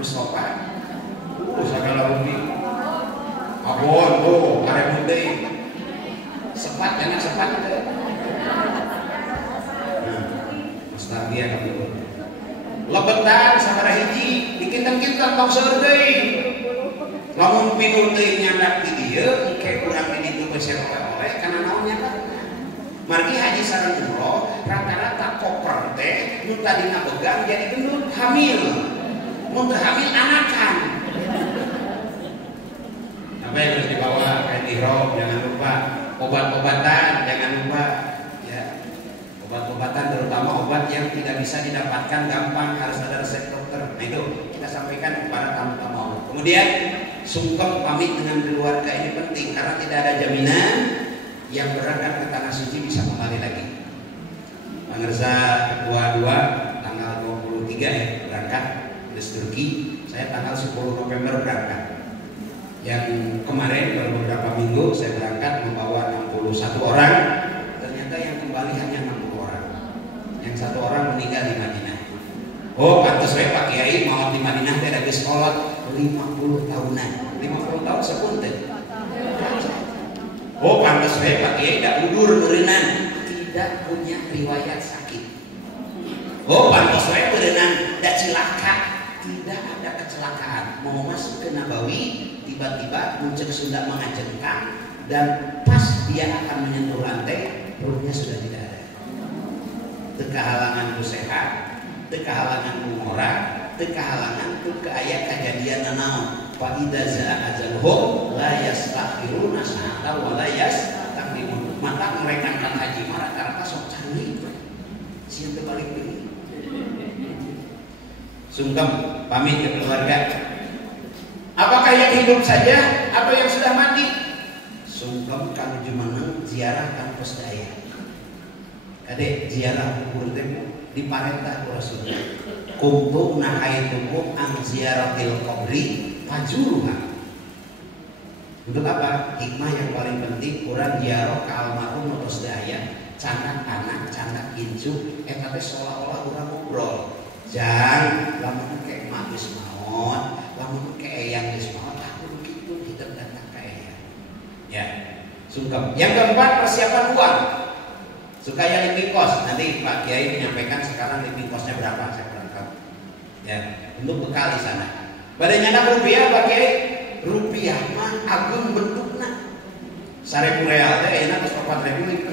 Mustofa. Segala rupi. Abon tuh, karep deui. Sepat jangan sepat itu. Nostalgia kabeh. Lebetan sabaraha hiji, dikinten-kinten tong seueur deui. Lamun pinuh teuing nyandak di dieu, engke urang di ditu geus oleh-oleh kana naon nyandakna. Margi haji sareng umroh, rata-rata koper teh nu tadina begang jadi gendut hamil. Mun teu hamil anakan. Apa yang harus dibawa? Kain ihram jangan lupa. Obat-obatan jangan lupa ya. Obat-obatan terutama obat yang tidak bisa didapatkan gampang harus ada resep dokter. Nah itu kita sampaikan kepada tamu-tamu. Kemudian sungkem pamit dengan keluarga ini penting karena tidak ada jaminan yang berangkat ke tanah suci bisa kembali lagi. Pangersa ketua 2 tanggal 23 ya berangkat ke Turki. Saya tanggal 10 November berangkat. Yang kemarin baru beberapa minggu saya berangkat membawa 61 orang. Ternyata yang kembali hanya 60 orang. Yang 1 orang meninggal di Madinah. Oh, pantes we Pak Kiai mau di Madinah teh ada sekolah 50 tahunan. 50 tahun sepunten. Oh, pantes we Pak Kiai da udur beureunan, tidak punya riwayat sakit. Oh, pantes we beureunan da cilaka, tidak ada kecelakaan. Mau masuk ke Nabawi tiba-tiba muncul Sunda mengajengkan dan pas dia akan menyentuh lantai perutnya sudah tidak ada. Tekahalangan ku sehat, tekahalangan ku ngora, tekahalangan ku keaya kejadian nanaon. Fa idza za'a ajaluhum la yastakhiruna sa'atan wa la yastaqdimun. Mata mereka kan haji mah rata-rata sok canggih. Sieun teu balik deui. Sungkem pamit ke keluarga. Apakah yang hidup saja atau yang sudah mati? Sungkem kanu jumeneng ziarah kampus daya. Kade ziarah kubur teh diparentah ku Rasulullah. Kuntu nahaitukum an ziaratil qabri fajruha. Untuk apa? Hikmah yang paling penting urang ziarah ka almarhum tos daya, candak anak, candak incu, eta teh seolah-olah urang ngobrol. Jang, lamun ke emak geus maot, lamun ke eyang geus maot, aku kitu hidup datang ka eyang. Ya, sungkem. Yang keempat persiapan uang. Supaya living cost. Nanti Pak Kiai menyampaikan sekarang living costnya berapa saya berangkat. Ya, untuk bekal di sana. Badannya rupiah Pak Kiai, rupiah mah agung bentukna. 1.000 real teh ayeuna geus 4.600.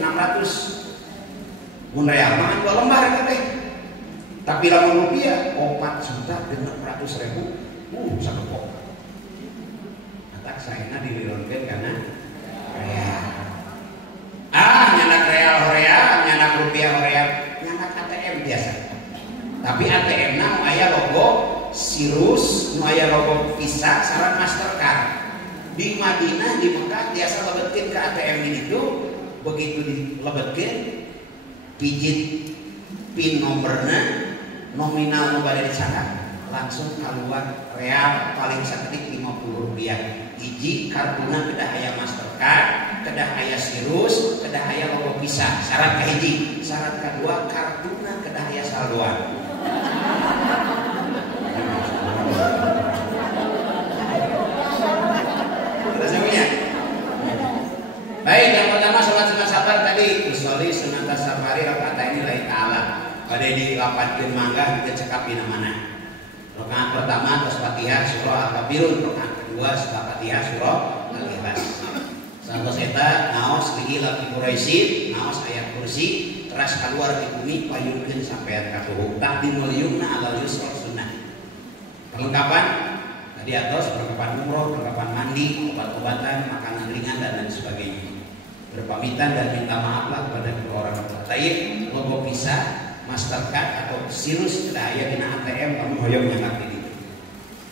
Mun real mah 2 lembar eta teh. Tapi lamun rupiah 4.600.000. Sagepok. Atak saena dililonkeun kana real. biaya hoream ngangkat ATM biasa. Tapi ATM na nu aya logo Sirus, nu aya logo Visa, sareng Mastercard. Di Madinah, di Mekah biasa lebetkeun ke ATM itu, begitu dilebetkeun pijit pin nomorna, nominal nu bade dicatat, langsung keluar real paling sakedik Rp50. Hiji kartuna kedah aya Mastercard, kedah aya Sirus, kedah aya logo Visa. Syarat kahiji, syarat kedua kartuna kedah aya saldoan. Baik, yang pertama salat sunat sabar tadi usolli sunat safari rakaataini lillahi ta'ala. Pada dilapatkeun mangga teu cekap dina mana. Rakaat pertama tos Fatihah surah Al-Kafirun, rakaat kedua surah Fatihah surah Al-Ikhlas. Santos eta naos lihi laki Quraisy, naos ayat kursi, teras keluar di bumi payungkeun sampean ka tubuh. Taqdimul yumna ala yusra sunnah. Perlengkapan tadi atos perlengkapan umroh, perlengkapan mandi, obat-obatan, makanan ringan dan lain sebagainya. Berpamitan dan minta maaflah kepada kedua orang tua. Taib logo Visa, Mastercard atau Sirus daya dina ATM kamu hoyong nyangkat di ditu.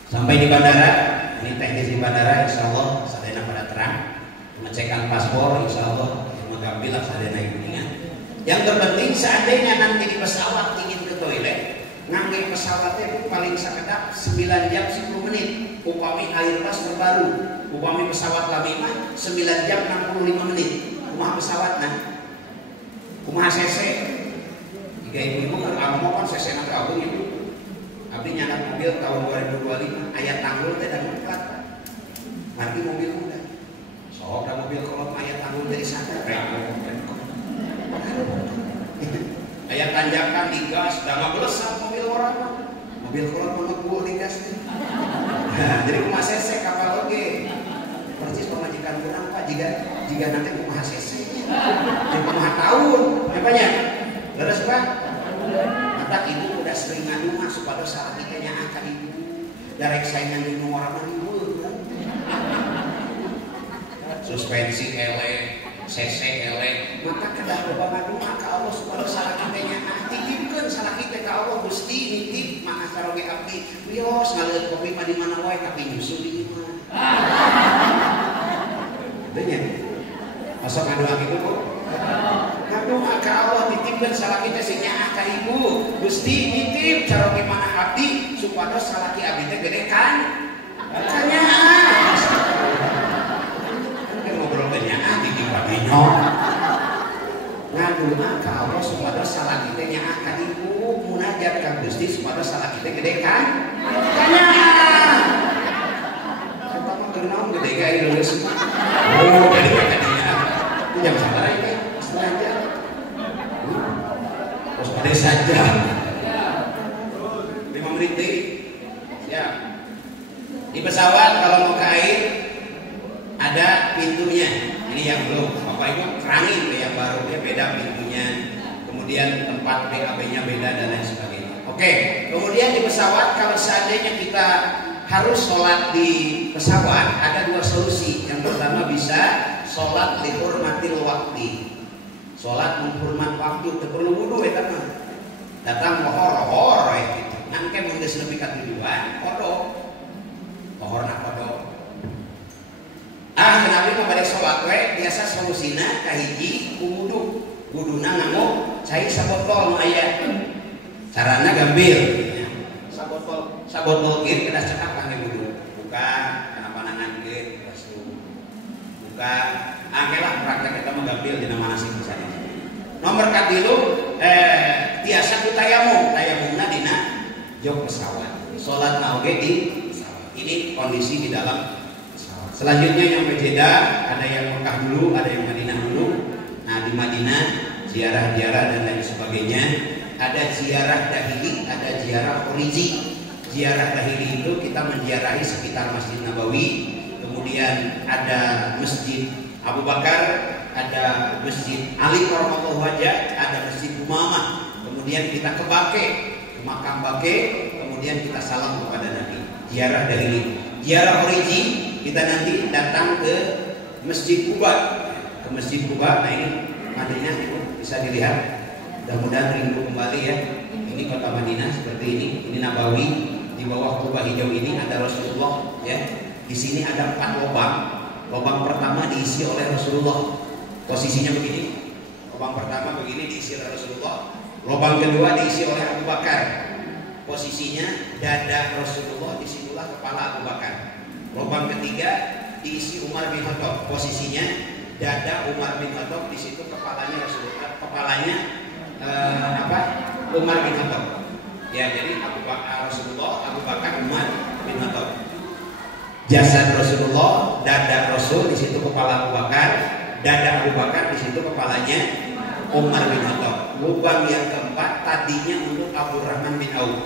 Sampai di bandara, ini teknis di bandara insyaallah sadayana pada terang. Pengecekan paspor insyaallah magabilah sadayana kuningan. Yang terpenting seandainya nanti di pesawat ingin ke toilet, ngangge pesawatnya paling sakedap 9 jam 10 menit. Upami Airbus terbaru, upami pesawat Lamima 9 jam 65 menit. Kumaha pesawatna? Kumaha CC? Jika ibu-ibu kan kan CC na ka ibu. Abdi nyanak mobil tahun 2025 aya tanggul teh dan mengkat. Margi mobil muda. Sok da mobil kolot aya tanggul dari sana. Aya tanjakan di gas, da ngablesat mobil orang. Mobil kolot mengebul di gas. Jadi kumaha CC kapal oge. Persis pemajikan kurang Pak jika nanti kumaha CC. Jadi kumaha tahun. Apanya? Leres Pak? Mata ibu udah sering ngadu mah supaya salah kita nya akan ibu. Darek saingan di nomor orang ibu. Suspensi elek, CC elek. Maka kedah loba ngadu mah ka Allah supaya salah kita nya titipkeun salah kita ka Allah Gusti nitip mah saroge abdi. Wios ngaleut kopi mah di mana wae tapi nyusul di imah. Bener. Masuk ngadu lagi dulu. Ngadu maka Allah nitipkeun salah kita sing nyaah ka ibu. Gusti nitip cara gimana abdi supaya salah ki abdi teh gede kan. Makanya kan ngobrol teh nyaah di dipatinyo. Ngadu maka Allah supaya salah kita nyaah ka ibu munajat ka Gusti supaya salah kita gede kan. Makanya kenal gede gaya lulus. Oh, dari kakaknya. Itu yang salah ini, setengah jam. Terus pada saja. 5 menit deh. Ya. Di pesawat kalau mau ke air ada pintunya. Ini yang belum. Bapak Ibu kerangin yang baru dia beda pintunya. Kemudian tempat BAB-nya beda dan lain sebagainya. Oke. Kemudian di pesawat kalau seandainya kita harus sholat di pesawat ada dua solusi. Yang pertama bisa sholat dihormatil waktu, sholat menghormat waktu, tidak perlu wudhu ya teman. Datang mohor gitu. Nangke mengges lebih katujuan, kodok, mohorna kodok. Kenapa mau balik sholat biasa solusina kahiji wudhu, wudhuna nganggo cai sabotol ayat. Caranya gambil. Sabotol gini kena cekap kan wudhu. Buka, kenapa nangan gini, buka. Akhirlah praktek kita mengambil di nama nasi misalnya. Nomor katilu, biasa ku tayamumna dina jok pesawat. Sholat nauge di pesawat. Ini kondisi di dalam pesawat. Selanjutnya yang Jeddah, ada yang Mekah dulu, ada yang Madinah dulu. Nah di Madinah ziarah-ziarah dan lain sebagainya. Ada ziarah dahili, ada ziarah origi. Ziarah dahili itu kita menziarahi sekitar Masjid Nabawi, kemudian ada Masjid Abu Bakar, ada Masjid Ali Karramallahu wajhah, ada Masjid Umamah, kemudian kita ke Baqi, ke makam Baqi, kemudian kita salam kepada Nabi. Ziarah dahili. Ziarah origi kita nanti datang ke Masjid Quba, ke Masjid Quba. Nah ini Madinah bisa dilihat. Mudah-mudahan rindu kembali ya. Ini kota Madinah seperti ini. Ini Nabawi. Di bawah kubah hijau ini ada Rasulullah ya. Di sini ada 4 lubang. Lubang pertama diisi oleh Rasulullah. Posisinya begini. Lubang pertama begini diisi oleh Rasulullah. Lubang kedua diisi oleh Abu Bakar. Posisinya dada Rasulullah, disitulah kepala Abu Bakar. Lubang ketiga diisi Umar bin Khattab. Posisinya dada Umar bin Khattab, di situ kepalanya Rasulullah, kepalanya Umar bin Khattab. Ya, jadi Abu Bakar Rasulullah, Abu Bakar Umar bin Khattab. Jasad Rasulullah, dada Rasul, di situ kepala Abu Bakar, dada Abu Bakar, di situ kepalanya Umar bin Khattab. Lubang yang keempat tadinya untuk Abdurrahman bin Auf,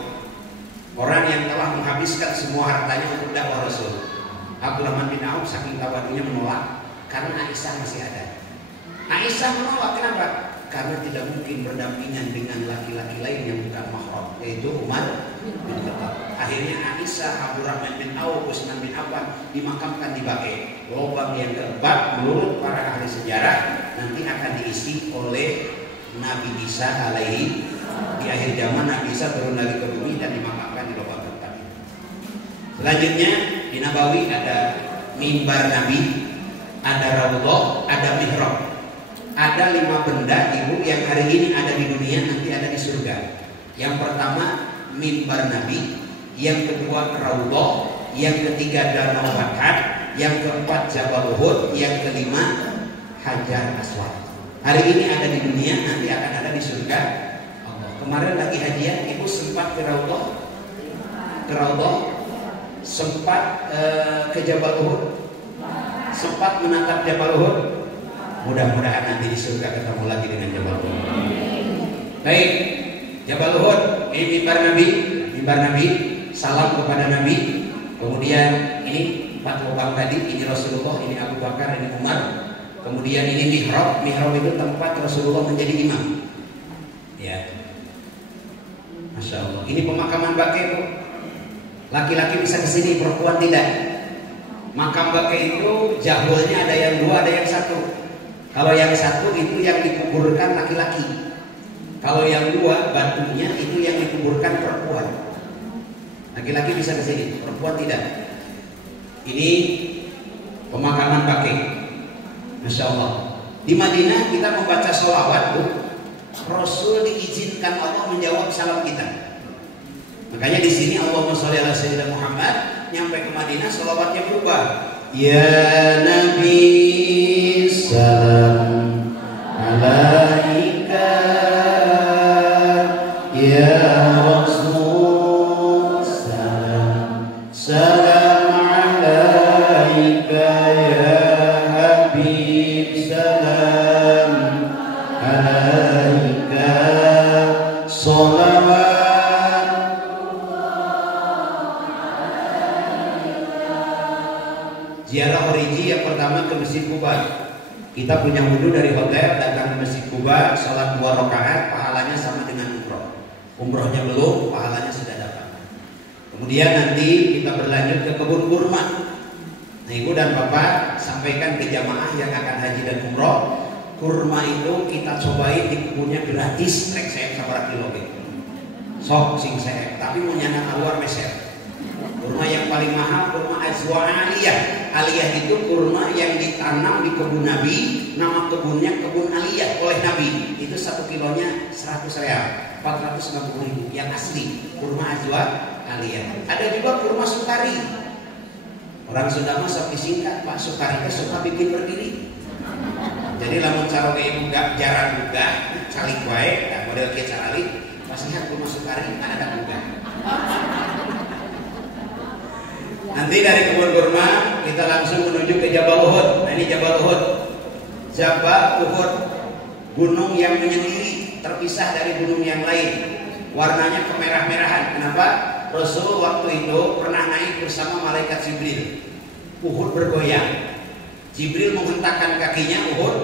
orang yang telah menghabiskan semua hartanya untuk dakwah Rasul. Abdurrahman bin Auf saking tawadunya menolak karena Aisyah masih ada. Aisyah menolak, kenapa? Karena tidak mungkin berdampingan dengan laki-laki lain yang bukan mahram, yaitu Umar bin Khattab. Akhirnya Aisyah, Abdurrahman bin Auf, Utsman bin Affan dimakamkan di Baqi'. Lubang yang keempat menurut para ahli sejarah nanti akan diisi oleh Nabi Isa alaihi. Di akhir zaman Nabi Isa turun lagi ke bumi dan dimakamkan di lubang keempat. Selanjutnya di Nabawi ada mimbar Nabi, ada raudhah, ada mihrab. Ada 5 benda ibu yang hari ini ada di dunia nanti ada di surga. Yang pertama mimbar Nabi, yang kedua raudhah, yang ketiga Danau Fathat, yang keempat Jabal Uhud, yang kelima Hajar Aswad. Hari ini ada di dunia, nanti akan ada di surga Allah. Kemarin lagi hajian, ibu sempat ke raudhah, sempat ke Jabal Uhud, sempat menatap Jabal Uhud. Mudah-mudahan nanti di surga ketemu lagi dengan Jabal Uhud. Baik, Jabal Uhud, ini mimbar Nabi, salam kepada Nabi. Kemudian ini 4 lubang tadi, ini Rasulullah, ini Abu Bakar, ini Umar. Kemudian ini mihrab itu tempat Rasulullah menjadi imam. Ya, Masya Allah. Ini pemakaman Baqi', Bu. Laki-laki bisa ke sini, perempuan tidak. Makam Baqi' itu jahulnya ada yang 2, ada yang 1. Kalau yang 1 itu yang dikuburkan laki-laki. Kalau yang 2 batunya itu yang dikuburkan perempuan. Laki-laki bisa ke sini, perempuan tidak. Ini pemakaman Baqi'. Masya Allah. Di Madinah kita membaca sholawat, Bu. Rasul diizinkan Allah menjawab salam kita. Makanya di sini Allahumma sholli ala sayyidina Muhammad, nyampe ke Madinah sholawatnya berubah. Ya Nabi salam alaika, ya Rasul salam alaika, ya Habib salam alaika, salawat. Ziarah origi yang pertama ke Masjid Quba. Kita punya wudhu dari hotel, datang ke Masjid Quba, sholat 2 rakaat, pahalanya sama dengan umroh. Umrohnya belum, pahalanya sudah dapat. Kemudian nanti kita berlanjut ke kebun kurma. Nah, ibu dan bapak sampaikan ke jamaah yang akan haji dan umroh, kurma itu kita cobain di kebunnya gratis, rek saya sabar kilo gitu. Sok sing saya, tapi mau nyana keluar meser. Kurma yang paling mahal kurma Azwa Aliyah. Aliyah itu kurma yang ditanam di kebun Nabi, nama kebunnya kebun Aliyah oleh Nabi. Itu 1 kilonya 100 rial, 490.000 yang asli kurma Azwa Aliyah. Ada juga kurma Sukari. Orang Sunda mah sok disingkat, Pak Sukari itu suka bikin berdiri. Jadi lamun caroge ibu gak jarang juga, calik wae, model kieu caralik, pas lihat kurma Sukari ada juga. Nanti dari kebun kurma kita langsung menuju ke Jabal Uhud. Nah, ini Jabal Uhud. Jabal Uhud, gunung yang menyendiri, terpisah dari gunung yang lain. Warnanya kemerah-merahan. Kenapa? Rasul waktu itu pernah naik bersama malaikat Jibril. Uhud bergoyang. Jibril menghentakkan kakinya, Uhud,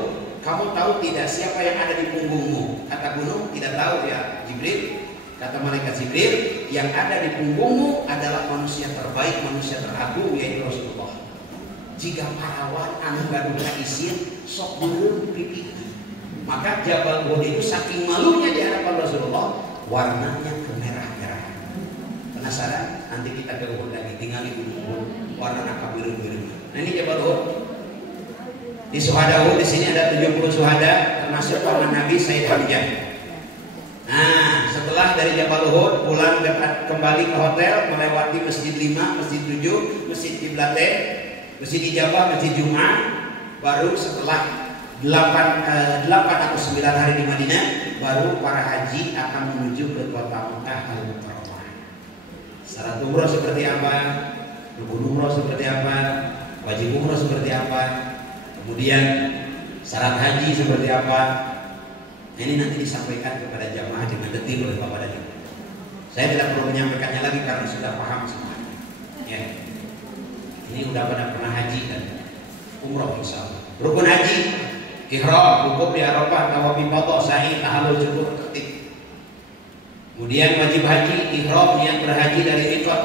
kamu tahu tidak siapa yang ada di punggungmu? Kata gunung, tidak tahu ya Jibril. Kata malaikat Jibril, yang ada di punggungmu adalah manusia terbaik, manusia teragung, yaitu Rasulullah. Jika parawan anu gaduh isin, sok beureum pipi. Maka Jabal Uhud itu saking malunya di hadapan Rasulullah, warnanya kemerah-merahan. Penasaran? Nanti kita ke Uhud lagi, tinggal di Uhud, warna biru-biru. Nah ini Jabal Uhud. Di Syuhada Uhud di sini ada 70 syuhada, termasuk paman Nabi Sayyid Hamzah. Nah, setelah dari Jabal Uhud pulang kembali ke hotel, melewati Masjid 5, Masjid 7, Masjid Qiblatain, Masjid Ijabah, Masjid Jum'ah, baru setelah 8 atau 9 hari di Madinah, baru para haji akan menuju ke kota Mekah Al-Mukarramah. Syarat umroh seperti apa? Rukun umroh seperti apa? Wajib umroh seperti apa? Kemudian syarat haji seperti apa? Nah, ini nanti disampaikan kepada jamaah dengan detail oleh Bapak Dadi. Saya tidak perlu menyampaikannya lagi karena sudah paham semuanya. Ya. Ini udah pernah haji dan umroh insyaallah. Rukun haji, ihram, wukuf di Arafah, tawaf ifadah, sa'i, tahallul, cukur, tertib. Kemudian wajib haji, ihram, niat berhaji dari miqat,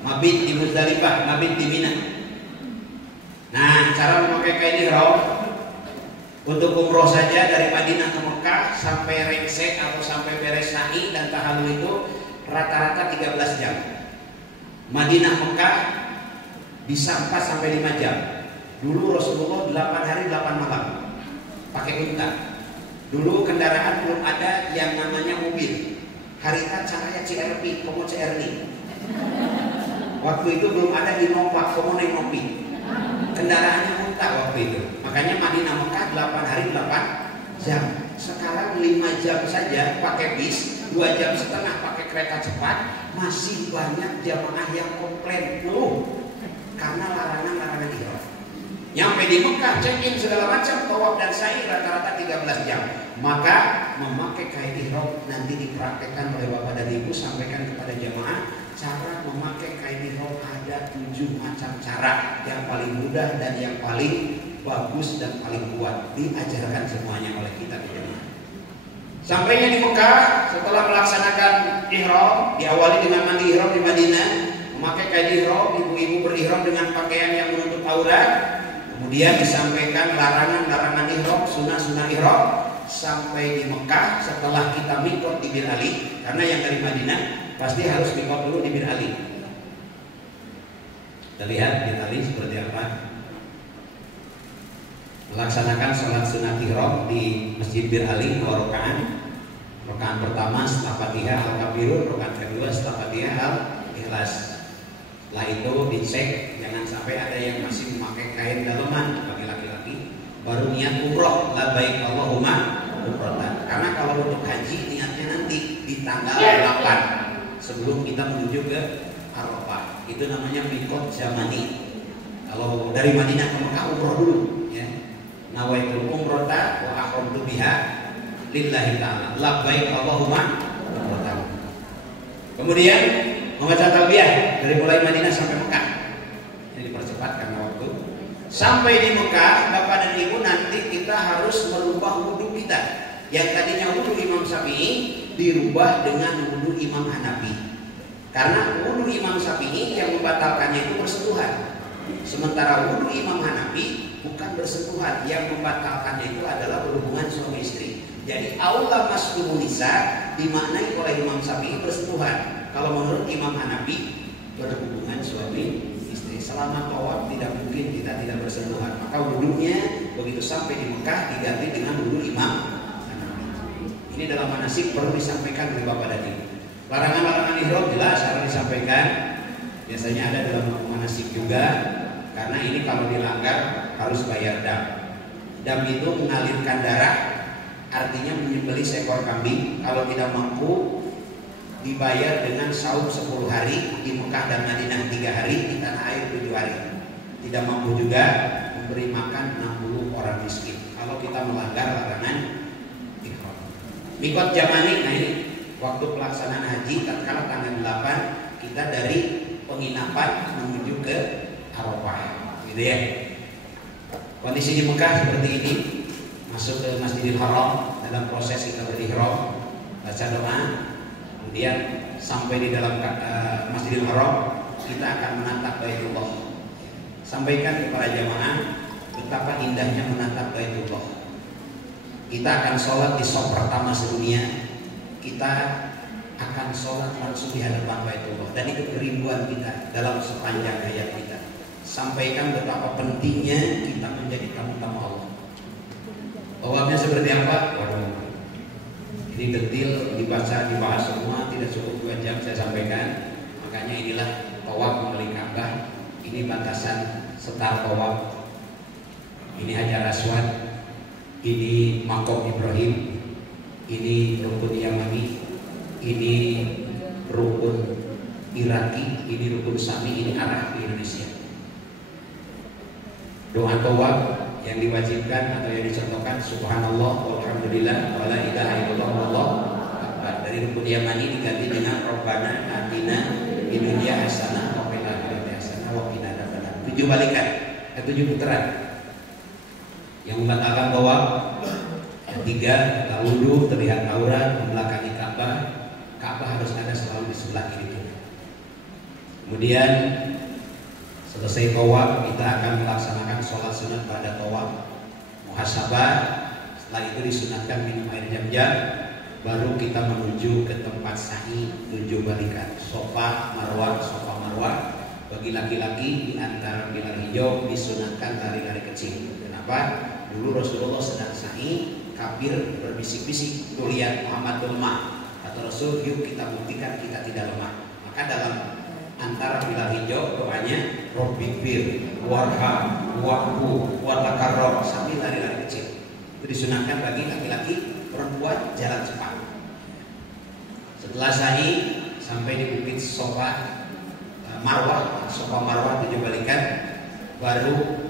mabit di Muzdalifah, mabit di Mina. Nah, cara memakai kain ihram untuk umroh saja dari Madinah ke Mekah sampai rengsek atau sampai beres sa'i dan tahallul itu rata-rata 13 jam. Madinah Mekah bisa 4 sampai 5 jam. Dulu Rasulullah 8 hari 8 malam pakai unta. Dulu kendaraan belum ada yang namanya mobil. Harita caranya CRV, komo CRV. Waktu itu belum ada Innova, komo naik mobil. Kendaraannya unta waktu itu. Makanya Madinah Mekah 8 hari 8 jam. Sekarang 5 jam saja pakai bis, 2 jam setengah pakai kereta cepat, masih banyak jamaah yang komplain karena larangan-larangan ihram. Nyampe di Mekah, check-in segala macam, tawaf dan sa'i rata-rata 13 jam. Maka memakai kain ihram nanti dipraktekkan oleh Bapak dan Ibu, sampaikan kepada jamaah cara memakai kain ihram ada 7 macam cara. Yang paling mudah dan yang paling bagus dan paling kuat diajarkan semuanya oleh kita ke jamaah. Sampainya di Mekah, setelah melaksanakan ihram, diawali dengan mandi ihram di Madinah, memakai kain ihram, ibu-ibu berihram dengan pakaian yang menutup aurat. Kemudian disampaikan larangan-larangan ihram, sunnah-sunnah ihram. Sampai di Mekah, setelah kita miqat di Bir Ali, karena yang dari Madinah pasti harus miqat dulu di Bir Ali. Kita lihat Bir Ali seperti apa. Melaksanakan sholat sunnah ihram di Masjid Bir Ali 2 rakaat. Rakaat pertama setelah Fatihah Al-Kafirun, rakaat kedua setelah Fatihah Al-Ikhlas. Setelah itu dicek jangan sampai ada yang masih memakai kain daleman bagi laki-laki, baru niat umroh, labbaik Allahumma umrohtan. Karena kalau untuk haji niatnya nanti di tanggal 8 sebelum kita menuju ke Arafah. Itu namanya miqat zamani. Kalau dari Madinah ke Mekah umroh dulu, ya. Nawaitul umrata wa ahramtu biha lillahi ta'ala. Labbaik Allahumma umrohtan. Kemudian membaca talbiyah dari mulai Madinah sampai Mekah. Ini dipercepat karena waktu. Sampai di Mekah, Bapak dan Ibu, nanti kita harus merubah wudhu kita. Yang tadinya wudhu Imam Syafi'i dirubah dengan wudhu Imam Hanafi. Karena wudhu Imam Syafi'i yang membatalkannya itu bersentuhan. Sementara wudhu Imam Hanafi bukan bersentuhan, yang membatalkannya itu adalah berhubungan suami istri. Jadi aula mas'ulun nisa dimaknai oleh Imam Syafi'i bersentuhan. Kalau menurut Imam Hanafi berhubungan suami istri. Selama tawaf tidak mungkin kita tidak bersentuhan. Maka wudhunya begitu sampai di Mekah diganti dengan wudhu Imam Hanafi. Ini dalam manasik perlu disampaikan oleh Bapak dan Ibu. Larangan-larangan ihram jelas harus disampaikan. Biasanya ada dalam manasik juga. Karena ini kalau dilanggar harus bayar dam. Dam itu mengalirkan darah, artinya menyembelih seekor kambing. Kalau tidak mampu dibayar dengan saum 10 hari di Mekah dan Madinah 3 hari, di tanah air 7 hari. Tidak mampu juga memberi makan 60 orang miskin. Kalau kita melanggar larangan ihram. Miqat zamani, nah ini waktu pelaksanaan haji tatkala tanggal 8 kita dari penginapan menuju ke Arafah, gitu ya. Kondisi di Mekah seperti ini, masuk ke Masjidil Haram dalam proses kita berihram, baca doa, kemudian sampai di dalam Masjidil Haram kita akan menatap Baitullah. Sampaikan kepada jamaah betapa indahnya menatap Baitullah. Kita akan sholat di shop pertama sedunia. Kita akan sholat langsung di hadapan Baitullah. Dan itu kerinduan kita dalam sepanjang hayat kita. Sampaikan betapa pentingnya kita menjadi tamu-tamu Allah. Tawafnya seperti apa? Waduh, ini detail dibaca, dibahas semua, tidak cukup 2 jam saya sampaikan. Makanya inilah tawaf mengelilingi Ka'bah. Ini batasan setar tawaf. Ini Hajar Aswad. Ini Maqam Ibrahim. Ini rukun Yamani. Ini rukun Iraki. Ini rukun Sami. Ini arah di Indonesia. Doa tawaf yang diwajibkan atau yang dicontohkan subhanallah walhamdulillah wala ilaha illallah wallahu akbar. Dari rukun Yamani diganti dengan Rabbana atina fid dunya hasanah wa fil akhirati hasanah wa qina adzabannar. 7 balikan, 7 putaran. Yang membatalkan tawaf, yang 3 kalau wudu terlihat aurat membelakangi Ka'bah. Ka'bah harus ada selalu di sebelah kiri kita. Kemudian selesai tawaf, kita akan melaksanakan sholat sunat pada tawaf, muhasabah. Setelah itu disunatkan minum air jam-jam. Baru kita menuju ke tempat sa'i 7 balikan, Sofa Marwah, Sofa Marwah. Bagi laki-laki di antara pilar hijau disunatkan lari-lari kecil. Kenapa? Dulu Rasulullah sedang sa'i, kafir berbisik-bisik, tuh lihat Muhammad lemah. Kata Rasul, yuk kita buktikan kita tidak lemah. Maka dalam antara pilar hijau doanya Robbifir, Warham, Wahbu, Watakarrob, sambil lari-lari kecil. Itu disunahkan bagi laki-laki, perempuan jalan cepat. Setelah sa'i sampai di bukit Sofa Marwah, Sofa Marwah 7 balikan, baru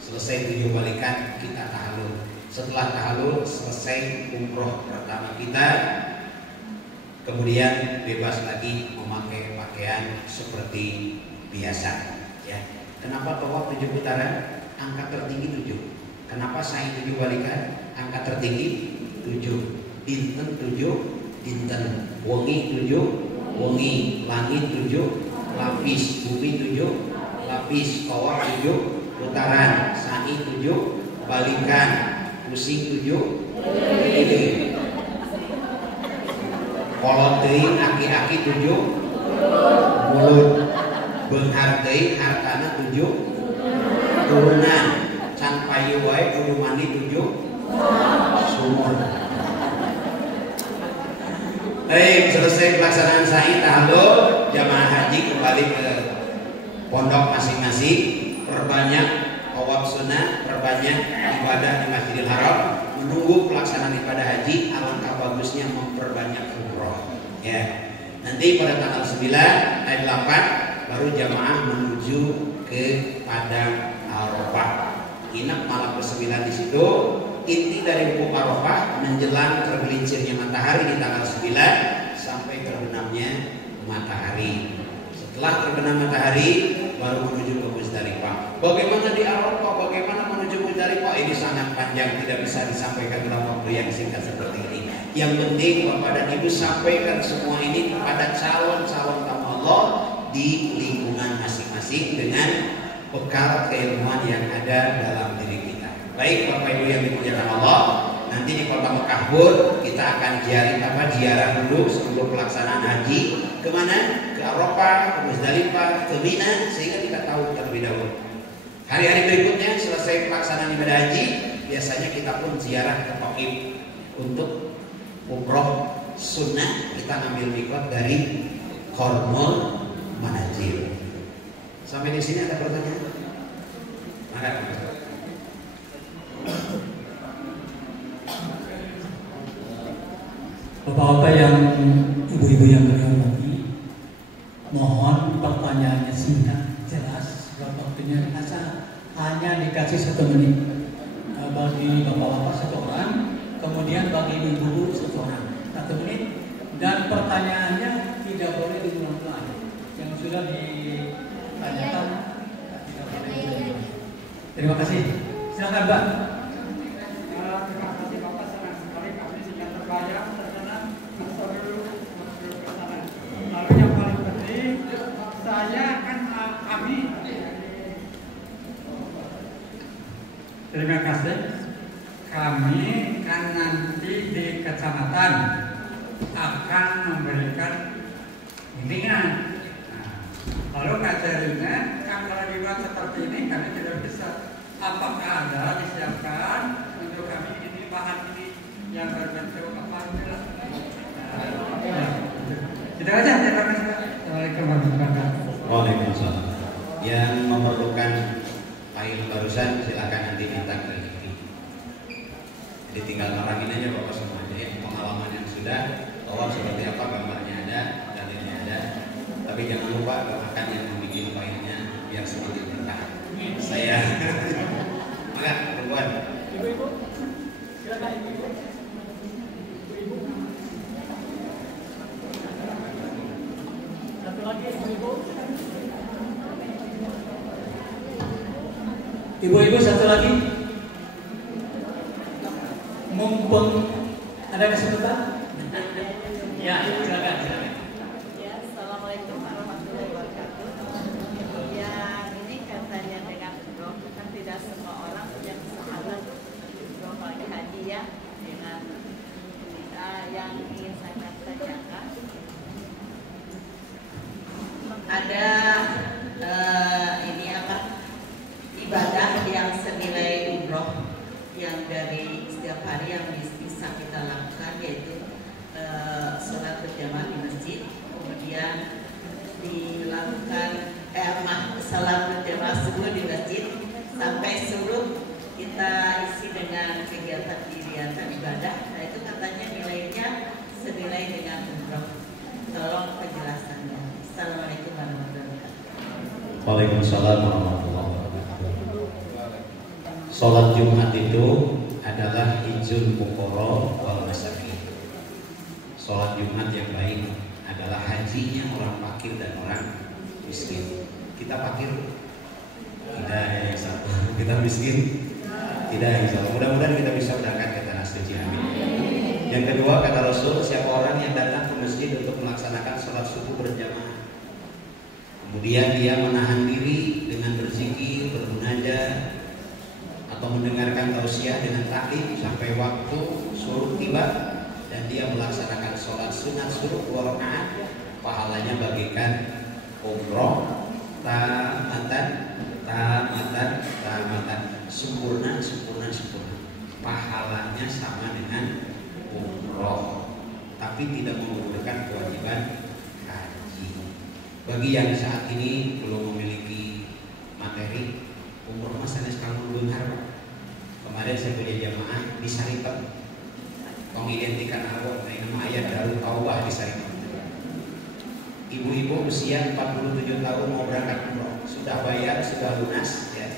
selesai 7 balikan kita tahallul. Setelah tahallul selesai umroh pertama kita. Kemudian bebas lagi memakai pakaian seperti biasa. Ya. Kenapa tawaf 7 putaran? Angka tertinggi 7. Kenapa sa'i 7 balikan? Angka tertinggi 7. Dinten 7, dinten. Wengi 7, wengi. Langit 7, lapis. Bumi 7, lapis. Tawaf 7 putaran. Sa'i 7 balikan. Pusing 7 ini. Kolot teuing aki-aki 7 mulut. Beunghar teuing hartana 7 turunan. Can payu wae kudu mandi 7 sumur. Selesai pelaksanaan sa'i tahallul, jamaah haji kembali ke pondok masing-masing. Perbanyak tawaf sunnah, perbanyak ibadah di Masjidil Haram. Menunggu pelaksanaan ibadah haji, alangkah bagusnya memperbanyak umroh. Ya. Nanti pada tanggal 9 ayat 8 baru jamaah menuju ke Padang Arafah. Inap malam ke-9 di situ. Inti dari wukuf Arafah menjelang tergelincirnya matahari di tanggal 9 sampai terbenamnya matahari. Setelah terbenam matahari baru menuju ke Muzdalifah. Bagaimana di Arafah? Bagaimana menuju Muzdalifah? Ini sangat panjang, tidak bisa disampaikan dalam waktu yang singkat seperti ini. Yang penting Bapak dan Ibu sampaikan semua ini kepada calon-calon tamu Allah di lingkungan masing-masing dengan bekal keilmuan yang ada dalam diri kita. Baik Bapak Ibu yang dimuliakan Allah, nanti di Kota Mekah Pun kita akan ziarah dulu sebelum pelaksanaan haji. Kemana? Ke Arafah, ke Muzdalifah, ke Mina, sehingga kita tahu terlebih dahulu. Hari-hari berikutnya selesai pelaksanaan ibadah haji, biasanya kita pun ziarah ke Thaif untuk umroh sunnah. Kita ambil mikot dari Qarnul Manazil. Sampai di sini ada pertanyaan? Ada. Bapak-bapak yang ibu-ibu yang kami hormati, mohon pertanyaannya singkat, jelas, sebab waktunya hanya dikasih 1 menit. Bagi bapak-bapak 1 orang, kemudian bagi ibu-ibu 1 orang 1 menit, dan pertanyaannya tidak boleh diulang-ulang. Yang sudah ditanyakan tidak boleh diulang. Terima kasih. Silakan Mbak. Terima kasih Bapak, senang sekali kami sudah terbayang terkena lalu yang paling penting saya kan kami terima kasih kami kan kecamatan akan memberikan bimbingan. Nah, lalu ngajarinnya kalau dibuat seperti ini kami tidak bisa. Apakah Anda disiapkan untuk kami ini bahan ini yang berbentuk apa inilah? Itu aja. Terima kasih. Assalamualaikum warahmatullahi wabarakatuh. Waalaikumsalam. Yang memerlukan file barusan silakan nanti minta ke ini. Jadi tinggal terangin aja Bapak semuanya ya, pengalaman yang sudah, bahwa seperti apa gambarnya ada, dalilnya ada. Tapi jangan lupa doakan yang membuat filenya biar semakin berkah. Saya maka perempuan. Ibu-ibu, silakan ibu-ibu. Ibu-ibu. Satu lagi ibu-ibu. Ibu-ibu satu lagi. Mumpung ada kesempatan. Ya, silakan. Ya, Assalamualaikum warahmatullahi wabarakatuh. Ya, ini katanya dengan umroh kan tidak semua orang punya kesempatan umroh bagi haji ya. Dengan yang ingin saya tanyakan, ada ini apa ibadah yang senilai umroh yang dari setiap hari yang bisa kita lakukan, yaitu sholat berjamaah di masjid, kemudian dilakukan sholat berjamaah subuh di masjid sampai subuh kita isi dengan kegiatan ibadah. Nah itu katanya nilainya senilai dengan umroh. Tolong penjelasannya. Assalamualaikum warahmatullahi wabarakatuh. Waalaikumsalam warahmatullahi wabarakatuh. Sholat Jumat itu adalah hijul fuqara wal masakin. Sholat Jumat yang baik adalah hajinya orang fakir dan orang miskin. Kita fakir? Tidak ya, yang satu. Kita miskin? Tidak, insya Allah. Mudah-mudahan kita bisa berangkat ke tanah suci. Amin. Yang kedua kata Rasul, siapa orang yang datang ke masjid untuk melaksanakan sholat subuh berjamaah, kemudian dia menahan diri dengan berzikir, bermunajat, atau mendengarkan tausiah dengan taklim sampai waktu suruh tiba, dan dia melaksanakan sholat sunat suruh 2 rakaat, pahalanya bagikan umroh tamatan, sempurna, pahalanya sama dengan umroh, tapi tidak menggugurkan kewajiban haji. Bagi yang saat ini belum memiliki materi umroh, mas sanes kamu belum harap. Kemarin saya punya jamaah di Saripet, mengidentikan arwah nama ayat Darul Taubah di Saripet. Ibu-ibu usia 47 tahun mau berangkat umroh, sudah bayar, sudah lunas ya.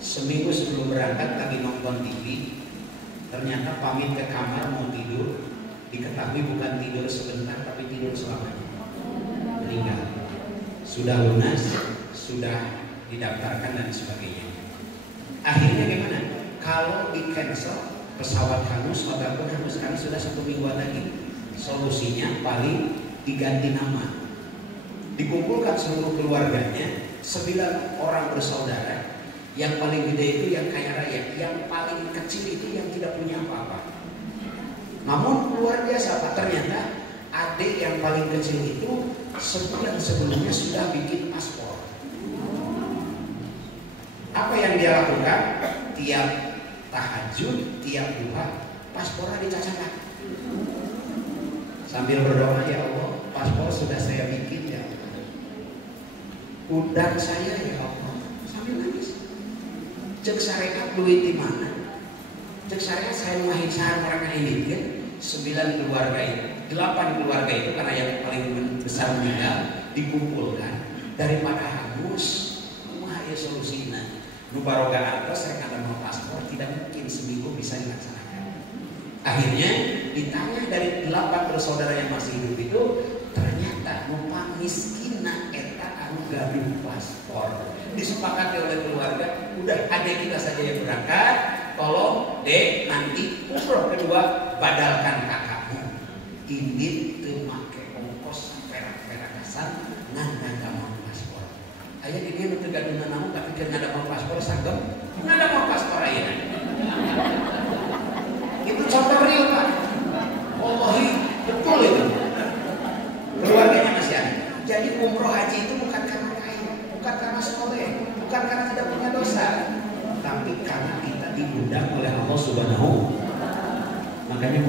Seminggu sebelum berangkat lagi nonton TV, ternyata pamit ke kamar mau tidur, diketahui bukan tidur sebentar tapi tidur selamanya, meninggal. Sudah lunas, sudah didaftarkan dan sebagainya. Akhirnya gimana? Kalau di cancel pesawat hangus, hotel pun hangus, karena sudah 1 mingguan lagi. Solusinya paling diganti nama, dikumpulkan seluruh keluarganya, 9 orang bersaudara. Yang paling gede itu yang kaya raya, yang paling kecil itu yang tidak punya apa-apa. Namun luar biasa Pak, ternyata adik yang paling kecil itu sebulan sebelumnya sudah bikin paspor. Apa yang dia lakukan? Tiap tahajud, tiap duha, paspornya dicacakan. Sambil berdoa, ya Allah, paspor sudah saya bikin ya Allah. Undang saya ya Allah. Sambil nangis. Cek syariat duit di mana? Cek syariat saya mengahisar mereka ini kan 9 keluarga itu, 8 keluarga itu karena yang paling besar meninggal dikumpulkan daripada hangus. Kumaha ya solusina? Nu baroga atas saya kada mau paspor tidak mungkin seminggu bisa dilaksanakan. Akhirnya ditanya dari 8 bersaudara yang masih hidup itu, ternyata numpang miskina eta anu gaduh paspor. Disepakati oleh keluarga, udah adek kita saja yang berangkat, tolong dek nanti umroh kedua badalkan kakakmu. Ini tuh make ongkos perak-perakasan nggak mau paspor. Ayah di dia untuk gaduh namun tapi karena ada mau paspor sanggem, nggak ada mau paspor ayah. Itu contoh real Pak.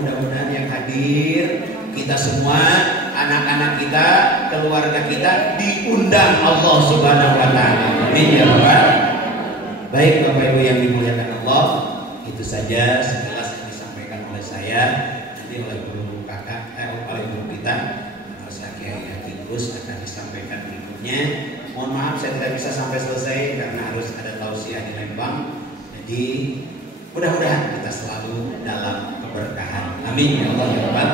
mudah-mudahan yang hadir kita semua, anak-anak kita, keluarga kita diundang Allah Subhanahu wa taala. Amin ya rabbal. Baik Bapak Ibu yang dimuliakan Allah, itu saja sekilas yang disampaikan oleh saya. Nanti oleh guru kakak, oleh guru kita, Ustaz Kiai Haji Gus akan disampaikan berikutnya. Mohon maaf saya tidak bisa sampai selesai karena harus ada tausiah di Lembang. Jadi mudah-mudahan kita selalu dalam keberkahan. Amin ya Allah ya Rabbal.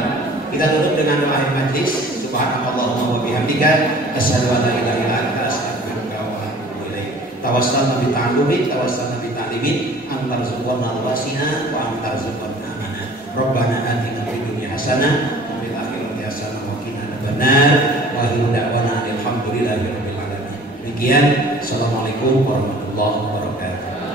Kita tutup dengan doa akhir majlis. Subhanallahumma wa bihamdika asyhadu an la ilaha illa anta astaghfiruka wa atubu ilaik. Tawassalna bi ta'allumi, tawassalna bi ta'limin, antar zuqana wasina wa antar zuqana amana. Rabbana atina fid dunya hasanah wa fil akhirati hasanah wa qina adzabannar. Wa akhiru da'wana alhamdulillahi rabbil alamin. Demikian, assalamualaikum warahmatullahi wabarakatuh.